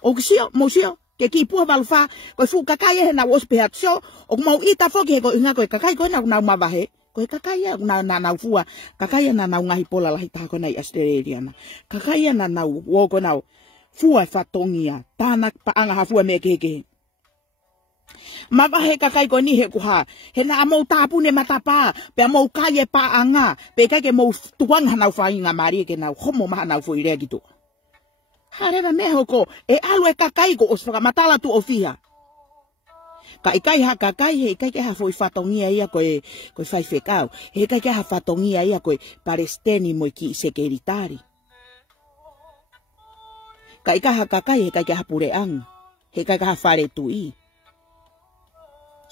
O ki sio, mo sio, ke ki pua walu wha, koe fu kakai he na ospe hat sio, o kumau ita foki he koe inga koe kakai koe nau mawahe, koe kakai he na nau fua, kakai he na nau ngahi pola lahi taha koe nai Australia na. Kakai he na nau woko nau fua whatongia, tānak paanga ha fua mea ke he. Mawahe kakai koe ni he kuha, he na amau tāpune matapa, pe amau kai e paanga, pe kai ke mau tuang hanau whainga maari ke nau homo maha nau fo i rea gitu. Harewa mea hoko, e alu e kakai ko os whakamatala tu o fiha. Ka ikai ha kakai he ikai ke ha fo i whatongia ia koe fefekau, he ikai ke ha whatongia ia koe Palestini mo ki sekeritari. Ka ikai ha kakai he ikai ke ha pureang, he ikai ke ha whare tui.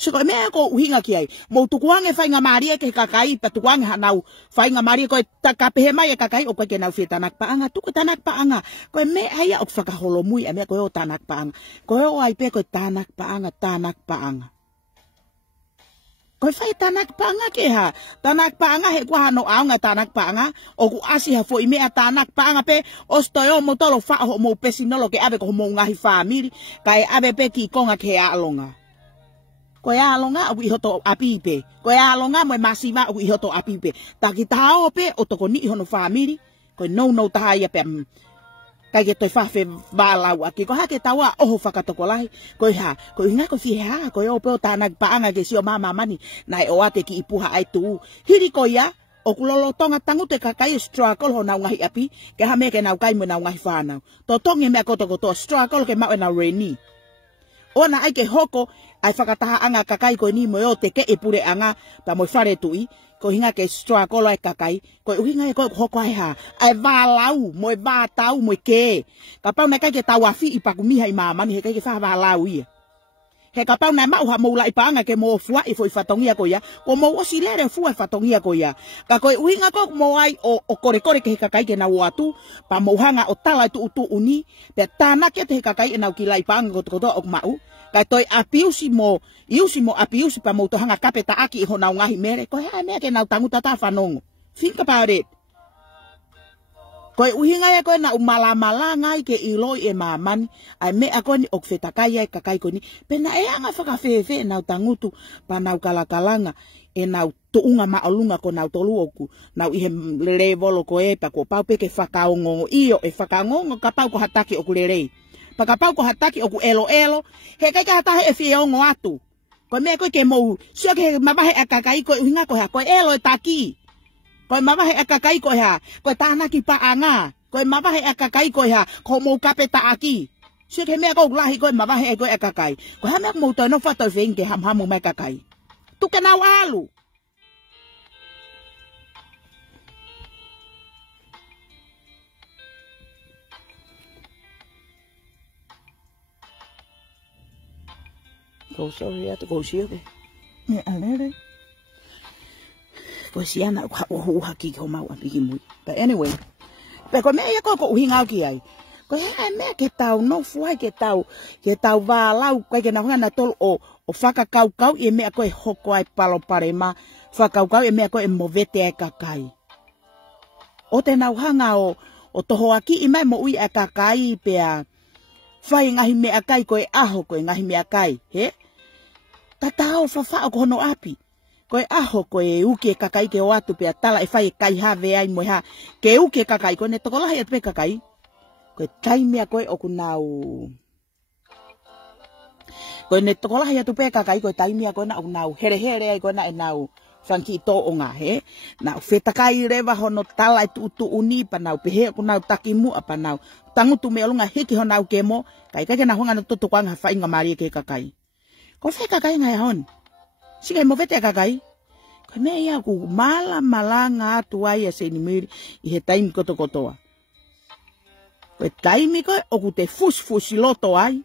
So koe mea ko uhinga ki ai, mo tukuange whainga maari e ke kakai, pa tukuange hanau whainga maari e koe takapehe mai e kakai, o koe ke nau whia tanak paanga, tuku tanak paanga, koe mea aia o whakaholo mui, a mea koe o tanak paanga, koe o ai pe koe tanak paanga. Koe whai tanak paanga ke ha, tanak paanga he kua hano aunga tanak paanga, o ku asi ha fo i mea tanak paanga pe, os toi o mo tolo whaho mo pesinolo ke abe ko mo ngahi whaamiri, kai abe pe ki konga ke alonga. Koe alonga o ihoto apipe. Koe alonga mo masiva o ihoto apipe. Taki tao pe o toko ni ihono family. Koe no taha ia pe. Kai ke toi whawhe wālau aki. Ko hake tawa oho whakatokolahi. Koe ha. Koe inga ko fihe ha. Koe o peo tānak paanga ke sio mama mani. Nai o ate ki ipuha ai tuu. Hiri ko ia. O kulolo tonga tangu te kakai struggle ho nau ngahi api. Ke ha mea ke nau kai mo nau ngahi whanau. To tongi mea koto struggle ke mau e nau reni. Ona ai ke hoko. Ai whakataha anga kakai koe ni mo o te ke e pure anga pa mo whare tui, ko hinga ke struggle ai kakai, ko uhinga e koe hoko ai ha, ai wālau, mo e wātau, mo e ke. Ka pau na kai ke tau awhi i pakumiha i mamani, he kai ke wha wālau ia. He ka pau na mauha moula i paanga ke mo fua i fo i whatongia ko ia, ko mo osi lere fua i whatongia ko ia. Ka koe uhinga ko mo ai o kore ke he kakai ke nau atu, pa mouhanga o tala tu utu uni, pe tanaki te he kakai e nau ki lai paanga koto o mau. Kai toi apiusi mo apiusi pa mo tohanga kape TAKI i honau ngahi mere. Koe hea mea ke nau tanguta ta whanongo. Think about it. Koe uhinga e koe na malanga i ke iloi e mamani. Ai mea koe ni ok whetakai ai kakai koe ni. Pena e anga whakawhewe nau tangutu pa nau kalakalanga. E nau tounga maolunga ko nau tolu oku. Nau ihe levolo ko e pa ko pau peke whakaongo. Iyo e whakaongo ka pau ko hataki oku lerei. Pakapau ko hataki o ku elo, he kai ka hatahe e whiongo atu. Koe mea koe ke mou, sio ke mawahe a kakai koe uhinga koe ha, koe elo e TAKI. Koe mawahe a kakai koe ha, koe tanaki paanga. Koe mawahe a kakai koe ha, ko mou kape TAKI. Sio ke mea koe lahi koe mawahe e koe a kakai. Koe ha mea mou toi no whatau whenke hamhamu mai kakai. Tuke nau alu. Go sorry at go see okay. Me alere. Pues ya na ho haki ko mau apiki mui. But anyway, pe ko me ya ko uhinga ki ai. Ko me ke tau no fuai ke tau va lau ko ke na hona tol o faka kau e me ko hoko ai palo parema faka kau e me ko e movete ai kakai. O te nau hanga o toho aki i mai mo ui a kakai pe a fai ngahi me akai ko e aho ko ngahi me akai, he? Tatao whawha o kono api. Koe aho koe uke kakai ke o atu pia tala e whai kai hawe ai mo ha. Ke uke kakai koe ne tokolahi atu pe kakai. Koe taimea koe o kunau. Koe ne tokolahi atu pe kakai koe taimea koe na o nau. Here ai koe na e nau. Whanki tō o ngā he. Nau whetakai rewa hono tala e tu uni pa nau pehe o kunau takimu a pa nau. Tangutu me olunga hiki honau ke mo. Kai kai na honga no tutu kwanga whainga maari ke kakai. Ko whai kakai ngai hon. Sikai mo vete a kakai. Ko mea ia ku malanga atu ai a Seinimili i he taimi kotoa. Ko taimi koe o ku te fusi loto ai.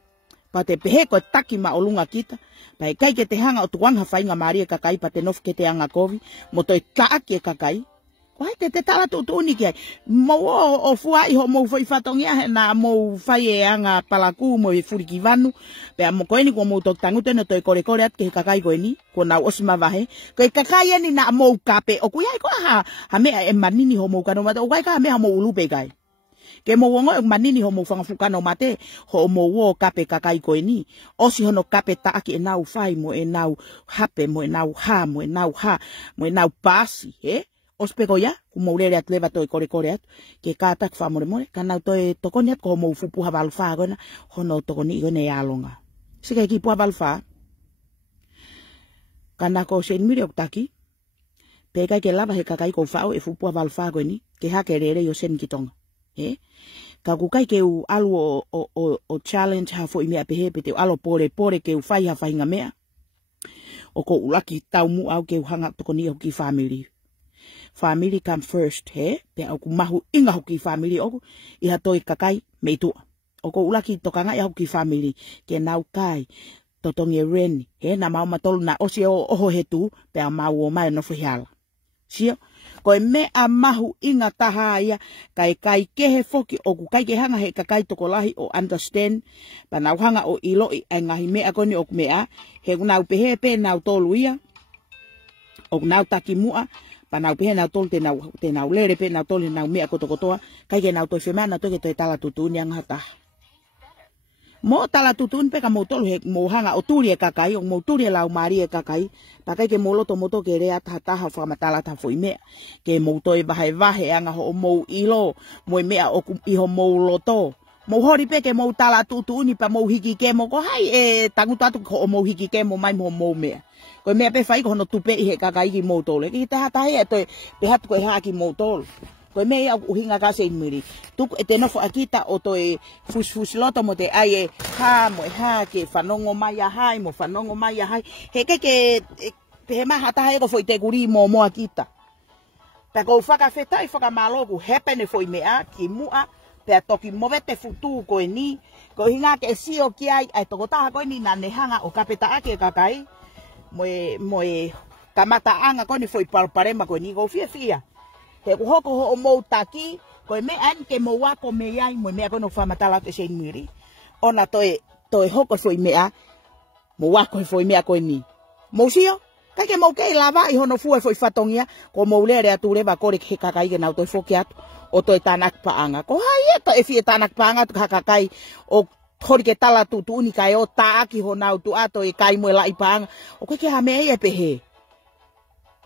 Pa te pehe koe taki ma olunga kita. Pa e kai ke te hanga o tuanga whainga maari e kakai pa te nofu ke te anga kovi. Mo toi TAKI e kakai. Ko hai te tala tutuni ki ai. Mo o fua iho mo foi fatongia he na mo fai e anga palaku mo e furiki vanu. Pea mo koeni ko mo tok tangu tena toi kore kore at ke kakai koeni. Ko na osma vahe. Ko e kakai eni na mo kape. O kuiai ko ha mea e manini ho mo kano mate. O kai ka mea mo ulupe kai. Ke mo wongo e manini ho mo whangafukano mate. Ho mo wo kape kakai koeni. Osi hono kape taaki e nau fai mo e nau hape mo e nau ha mo e nau ha mo e nau pasi. Ospeko ya, kumourere at leva toi kore kore at, ke kātak whamore more, ka nau toi tokoni at ko mo fupuha valwha gona, hono tokoni igone e alonga. Sika ki puha valwha, ka nako Seinimili o TAKI, peka ke lava he kakai ko whao e fupuha valwha goni, ke hake rere yo sen kitonga. Ka kukai ke u alu o challenge ha fo i mea pehe, pe te alo pore ke u whai ha whainga mea, o ko ulaki tau mu au ke u hanga tokoni au ki family. Family come first, he? Pea oku mahu inga hoki family oku. Iha toi kakai meitua. Oko ulaki tokanga ia hoki family. Ke nau kai. Totongi reni. He? Na mau matolu na osi o oho hetu. Pea mau o mai no fuhiala. Sio? Koe mea mahu inga taha ia. Kai kehe foki oku kai ke hanga he kakai tokolahi o understand. Pa nau hanga o ilo i ngahi mea koni oku mea. He nau pehe pe nau tolu ia. Oku nau taki mua. Pa nau pehe nau tolu te nau lere pe nau tolu nau mea kotokotoa. Kai ke nau toi whemea nau toi ke toi tala tutuni ang hata. Mo tala tutuni pe ka mo tolu he mo hanga o turi e kakai. O mo turi e lau maari e kakai. Pa kai ke mo loto moto ke rea taha whamatala ta fo i mea. Ke mo toi vahe anga ho o mo ilo. Mo i mea o iho mo loto. Mo hori pe ke mo tala tutuni pa mo hiki ke mo ko hai e tangutatu ko o mo hiki ke mo mai mo mea. Koe mea pe whai ko hono tupe i he kakai ki motole. Ki te hata hea toi pe hatu koe haa ki motole. Koe mea au uhinga ka Seinimili. Tuku e te nofo akita o toi fus loto mo te ai e ha mo e ha ke whanongo mai a hai mo whanongo mai a hai. He ke he maha hata hea ko fo i te kuri mo akita. Pe kou whakawhetai whakamaloku hepene fo i mea ki mua. Pe toki move te futu koe ni. Ko hinga ke sio ki ai ai tokotaha koe ni na nehanga o kapeta ake kakai. Moe kamata anga koni foi parema ko ni go fia. He hoko ho mo TAKI ko me an ke mo wa ko MEI mo mea kono fa matala te Seinimili. Ona toi hoko foi MEA mo wa ko foi mea ko ni. Mo sio ka ke mo ke lava i hono fu foi fatongia ko mo lere ature ba kore ke kakai ke na toi fokiat o toi tanak pa anga. Ko hai to e fie tanak pa anga kakai o hori ke tala tutuni kai o taaki honau tu ato e kai mo la ipanga o ke ha mea e pehe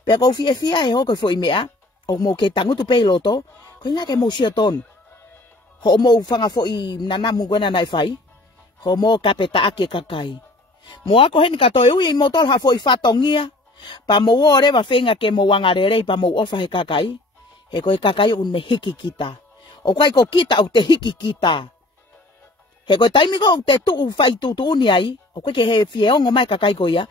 pe ko fia e hoko foi mea o mo ke tangu tu pe loto ko ina ke mo sia ton ho mo fanga fo i nana mu gona nai fai ho mo kapeta ake kakai mo ako hen ka to i motor ha foi fatongia pa mo ore ba fenga ke mo wangarere pa mo ofa he kakai he ko kakai un hiki kita o kai ko kita o te hiki kita. He koe taimi ko te tuu whai tutuni ai, o koe ke he whieongo mai kakai ko ia,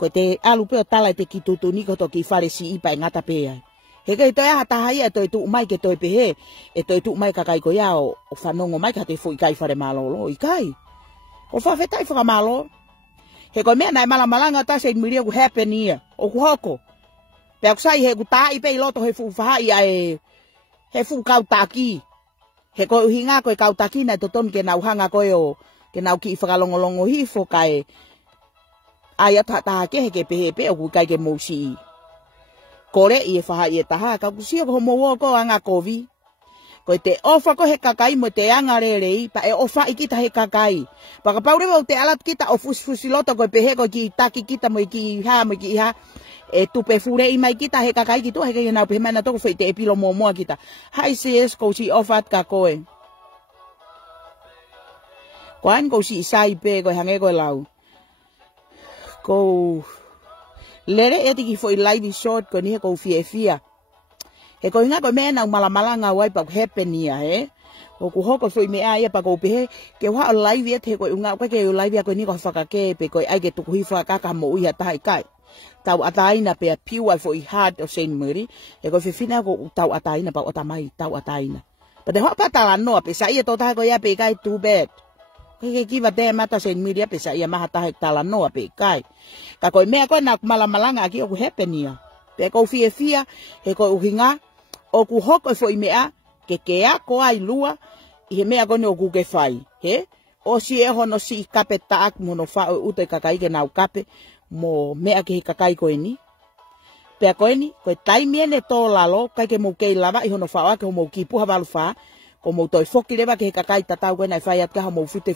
koe te alu peo tala te ki tutuni ko to ki whare si ipa e ngata pe ai. He koe toi aha taha ia toi tuu mai ke toi pehe, e toi tuu mai kakai ko ia o whanongo mai ka te fu ikai whare malolo, ikai. O whawhetai whakamalo. He koe mea nai malanga ta Seinimili ku happen ia, o ku hoko. Pea kusai he ku taa ipe i loto he fu whahai ai, he fu kau TAKI. He koe uhinga koe kau TAKI na toton ke nau hanga koe o ke nau ki whakalongolongo hifo kai ai atata ke he ke pehe o kai ke mousi. Kore i e whaha i e taha ka kusio ko mo ko anga kovi. Koe te ofa ko he kakai mo te anga rerei pa e ofa i kita he kakai. Paka paure mo te alat kita o fusiloto koe pehe ko ki TAKI kita mo ki ha mo ki ha. E tupe fure i mai kita he kakai ki to he ke nau pehe mana toko whai te epilo moa kita. Hai sis ko si ofat ka koe. Koan ko si SAI pe koe hange koe lau. Ko lere e tiki foi live short ko ni he ko fia. He ko hinga ko mea nau malanga wai pa happen ia he. O ku hoko foi MEA ia pa ko pehe ke wa live e te ko unga ko ke live ko ni ko whakake pe ko ai ke tuku hifa ka mo ia tai kai. Tau ataina pe piwa fo i hard o Seinimili e ko fefina ko tau ataina pa otamai tau ataina pa de hopa tala no pe sa ia to ta ko ia pe kai too bad ke kiva de mata Seinimili pe sa ia maha ta tala no pe kai ka ko mea ko na malanga ki o happen ia Pe ko fia he ko uhinga o ku hoko fo i mea ke kea ko ai lua i he mea kone o ku ke fai. He? O si e hono si kape taak mono fa o uto i kakai ke nau kape mo mea ke he kakai ko ni. Pe ko ni ko tai miene to lalo kai ke mo ke lava i hono fa ke mo ki puha balu fa ko mo toi foki leva ke he kakai tatau ko na fai at ka mo fute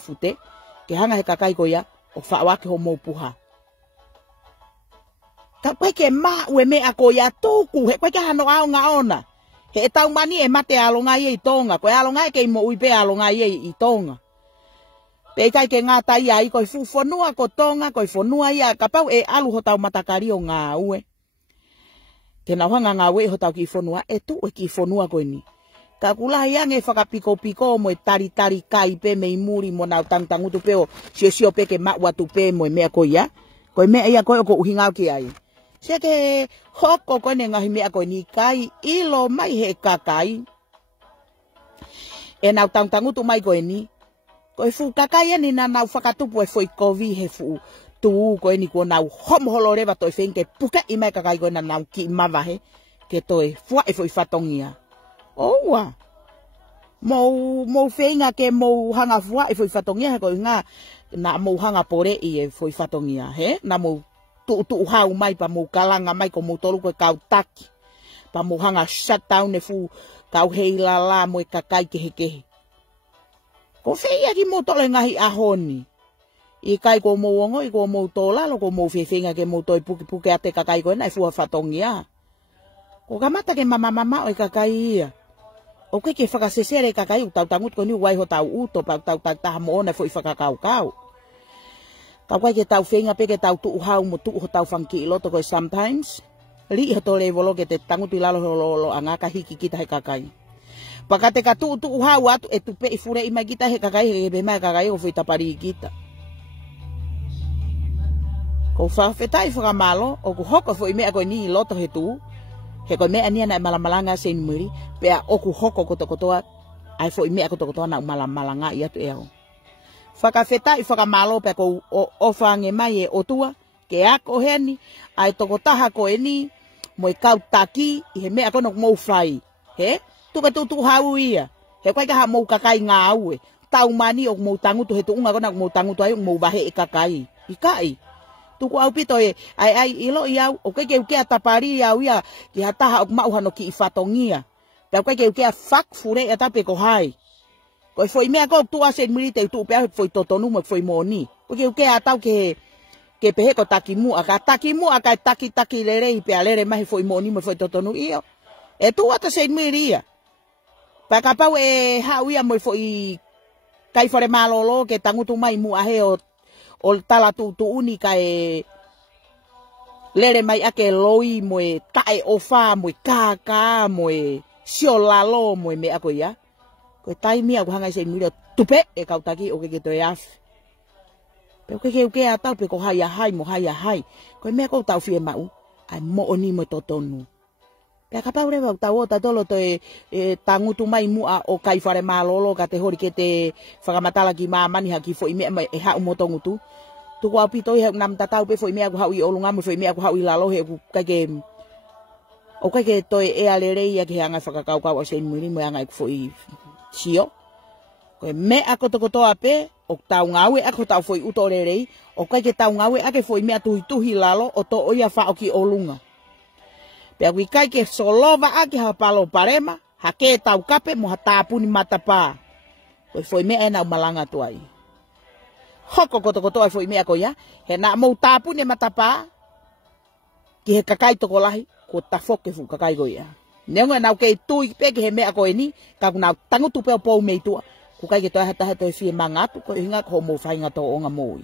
ke hanga he kakai ko ya o fa ke mo puha. Ka koe ke ma ue mea ko ya tuku, he koe ke hano ao nga ona. He tau mani e mate alonga i tonga, koe alonga ke mo uipe alonga i tonga. Pe kai ke ngā tai ai, koe fonua ko tonga, koe fonua ia, ka pau e alu ho tau matakari o ngā ue. Te nauhanga ngā ue ho tau ki fonua, e tu e ki fonua koe ni. Ka kulahi ange whakapiko mo e tari kai pe mei muri mo nau tangutu peo, sio pe ke ma watu pe mo e mea koe ia. Koe mea ia koe o ko uhingau ki ai. Se ke hoko koe ne ngahi mea koe ni kai ilo mai he kakai. E nau tangutu mai koe ni. Koe fu kakai eni na nau whakatupu e foi kovi he fu tuu koe ni ko nau homoholo rewa toi whenke puka i mai kakai koe na nau ki mawahe ke toi fua e foi whatongia. Oua. Mou whenga ke mou hanga fua e foi whatongia he koe ngā na mou hanga pore i e foi whatongia he. Na mou tu hau mai pa mou kalanga mai ko mou tolu koe kau taki. Pa mou hanga shutdown e fu kau hei la mo e kakai kehe. Ko whea ki mou tole ngahi ahoni. I kai ko mou ongo, i ko mou tolalo, ko mou whenga ke mou toi puke ate kakai koe nai fua whatongia. Ko kamata ke mama o e kakai ia. O ke whakasesere kakai u tau tangut ko ni wai ho tau uto pa tau taha mo ona foi whakakau. Kau kai ke tau whenga pe ke tau tuu hau mo tuu ho tau whanki i loto koe sometimes. Li ho tole volo ke te tangut i lalo lo angaka hiki kita he kakai. Paka te ka tuu hau atu e tupe i fure i mai kita he kakai he be mai kakai o whita pari i kita. Ko whawhetai whakamalo o ku hoko fo i mea koe ni i loto he tuu. He koe mea nia na Malanga Seinimili pea o ku hoko kotokotoa ai fo i mea kotokotoa na Malanga i atu e au. Whakawhetai whakamalo pea ko o whange mai e otua ke ako heni ai tokotaha ko e ni mo i kau TAKI i he mea kono mou whai. He? Tuka tutu hau ia. He koe kaha mou kakai ngā aue. Tau mani o mou tangutu he tuunga kona mou tangutu ai o mou wahe e kakai. I kai. Tuku au pito e ai ilo i au o kei kea tapari au ia ki hataha o mauhano ki i whatongia. Pea koe kea whak fure e tape ko hai. Koe foi mea ko tua Seinimili te tu pea foi totonu mo foi moni. Koe kea atau ke pehe ko TAKI mua ka taki lerei pea lere mahi foi moni mo foi totonu iyo. E tua ta Seinimili ia. Pea ka pau e hau ia mo foi kai whare malolo ke tangutu mai mua he o tala tu uni ka e lere mai ake loi mo e tae ofa mo e kaka mo e sio lalo mo e me ako ia. Koe tai mia ku hanga Seinimili tupe e kau TAKI o ke to e afi. Pe ke atau pe ko hai mo hai. Koe mea kou tau fie mau ai mo oni mo totonu. Pea ka pau rewa tau o tatolo to e tangutu mai mua o kai whare malolo ka te hori ke te whakamatala ki mamani haki fo i mea e hau mo tongutu. Tuku au pito i hau nam tatau pe fo i mea ku hau i olunga mo fo i mea ku hau i lalo he ku kai ke to e alerei a ke hanga whakakaukau o Seinimili mo hanga i ku fo i sio. Koe mea kotokotoa pe o tau ngaue ako tau fo i uto lerei o kai ke tau ngaue ake fo i mea tuhi lalo o to oia wha o ki olunga. Pea kui kai ke solova ake ha palo parema, ha ke tau kape mo ha tāpuni matapā. Koe foi mea e nau malanga tuai. Hoko kotokotoa foi mea ko ia, he na mou tāpuni matapā, ki he kakai tokolahi, ko tafoke fu kakai ko ia. Nengo e nau kei tui pe ki he mea ko e ni, ka ku nau tangutu peo pou mei tua, ku kai ke toa hatahe toi fie mangatu, ko hinga ko mou whainga to onga moui.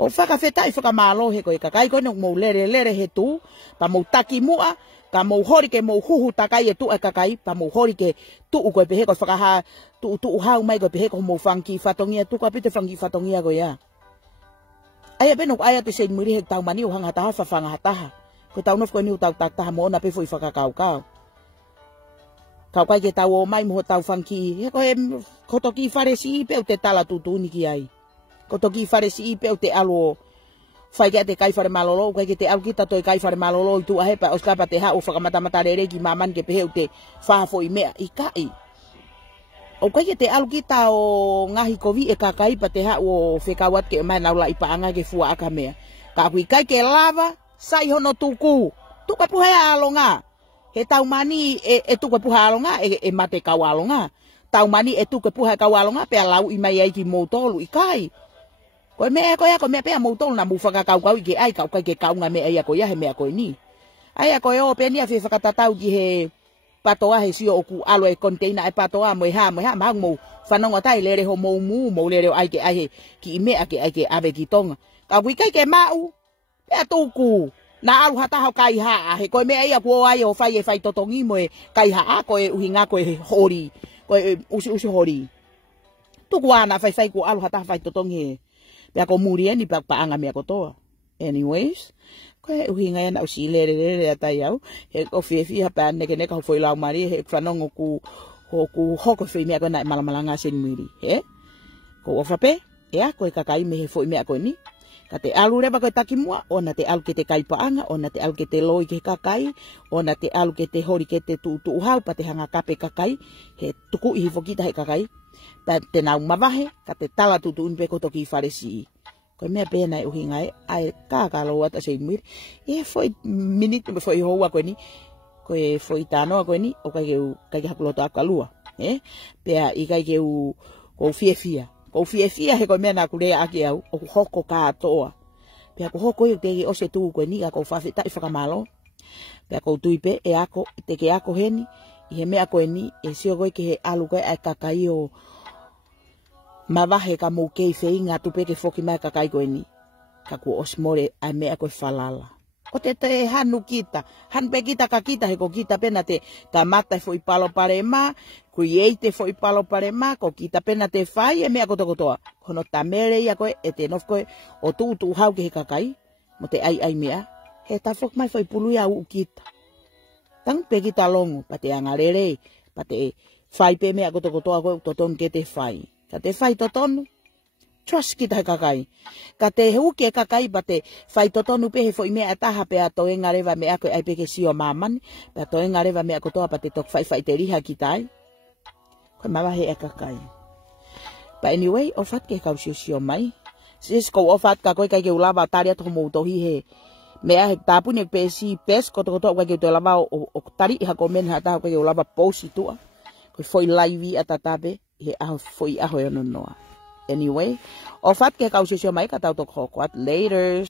O whakawhetai whakamalo he koe kakai koe no mou lere he tu, pa mou TAKI mua, ka mou hori ke mou huhu takai e tu e kakai, pa mou hori ke tuu koe pehe koe whakaha, tuu hau mai koe pehe koe mou whanki whatongia, tu koe pite whanki whatongia koe ia. Aia beno aia te Seinimili he tau mani o hanga taha whawhanga hataha, koe tau nof koe ni o tau taktaha mo ona pe fo i whakakaukau. Kau kai ke tau o mai mo tau whanki, he koe kotoki whare si pe o te tala tutuni ki ai. Ko toki whare si i peo te alo fai ke te kai whare malolo, kai ke te au kita toi kai whare malolo i tu ahepa, o skapa te hao whakamatamata re ki maman ke peheu te whahafo i mea i kai. O kai ke te alu kita o ngahi kovi e kakai pa te hao o whekawat ke mai naula i paanga ke fua aka mea. Ka kui kai ke lava, sai hono tuku. Tuka puhea alonga. He tau mani e tuka puha alonga e mate kau alonga. Tau mani e tuka puha kau alonga pe lau i mai ai ki moutolu i kai. Koe mea koe ako mea pea moutolu na mufaka kau kau i ke ai kau kai ke kau nga mea ia koe he mea koe ni. Ai a koe o pe ni a whewhakatatau ki he patoa he sio oku alo e container e patoa mo mahang mo whanonga tai lere ho mou mu mo lere o ai ke ai he ki i mea ke ai ke ave ki tonga. Kau kui kai ke mau pea tuku. Na alu hata hau kai haa, he koe mea ia kuo ai o whai e whai totongi mo e kai haa, koe uhinga koe hori, koe usi hori. Tuku ana whai ko alu hata whai totongi he. Pea ko muri eni pa paanga mea kotoa. Anyways, koe uhinga ia na usi lere atai au, he ko whiwhi hapa neke hau whoi lau mari, he whanongo ku hoko whi mea koe na Malanga Seinimili, he? Ko ofape, ea koe kakai me he whoi mea koe ni. Ka te alu reba koe taki mua, ona te alu ke te kaipaanga, ona te alu ke te loi ke kakai, ona te alu ke te hori ke te tu hau, pa te hanga kape kakai, he tuku i hifokita he kakai, pa te nau mawahe, ka te tala tutu unpe koto ki wharesi. Koe mea pēna e uhinga e, ai kākalo ata Seinimili, e foi minute me foi hoa koe ni, koe foi tānoa koe ni, o kai hakuloto akalua, pea i kai ke u kou whiewhia. Ko whiewhia he koe mea nā kurea ake au, o hoko kātoa. Pea ko hoko i te o se tū koe ni, a kou whawhita i whakamalo. Pea kou tuipe e ako, i te ke ako heni, i he mea koe ni, e sio koe ke he alu koe ai kakai o mawahe ka mou kei whei ngā tupe ke whoki mai kakai koe ni. Ka ko osmore ai mea koe whalala. O te hanu kita, hanpe kita ka kita he ko kita pena te tamata fo i palo pare ma, kuieite fo i palo pare ma, ko kita pena te whai e mea kotoa. Kono tamere ia koe e te nof koe o tu hau ke he kakai, mo te ai mea, he ta fok mai fo i pului au kita. Tang pe kita longo, pa te angarere, pa te whai pe mea kotoa koe toton ke te whai. Ka te whai totonu, trust kita he kakai. Ka te huke kakai pa te whai totonu pe he fo i mea ataha pe a toenga rewa mea koe ai peke sio mamani, pe a toenga rewa mea kotoa pa te tok whai te riha ki tai. Koe mawahe e kakai. But anyway, o fat ke kau sio mai. Sis ko o fat ka koe kai ke ulawa tari ato mo utohi he mea he tāpuni e pesi pes kotoa kai ke uto lawa o tari iha komen ha taha kai ke ulawa posi tua. Koe foi laivi atatape he aho foi aho e nonoa. Anyway, o fat ke kau sio mai ka tau tok hoko at later.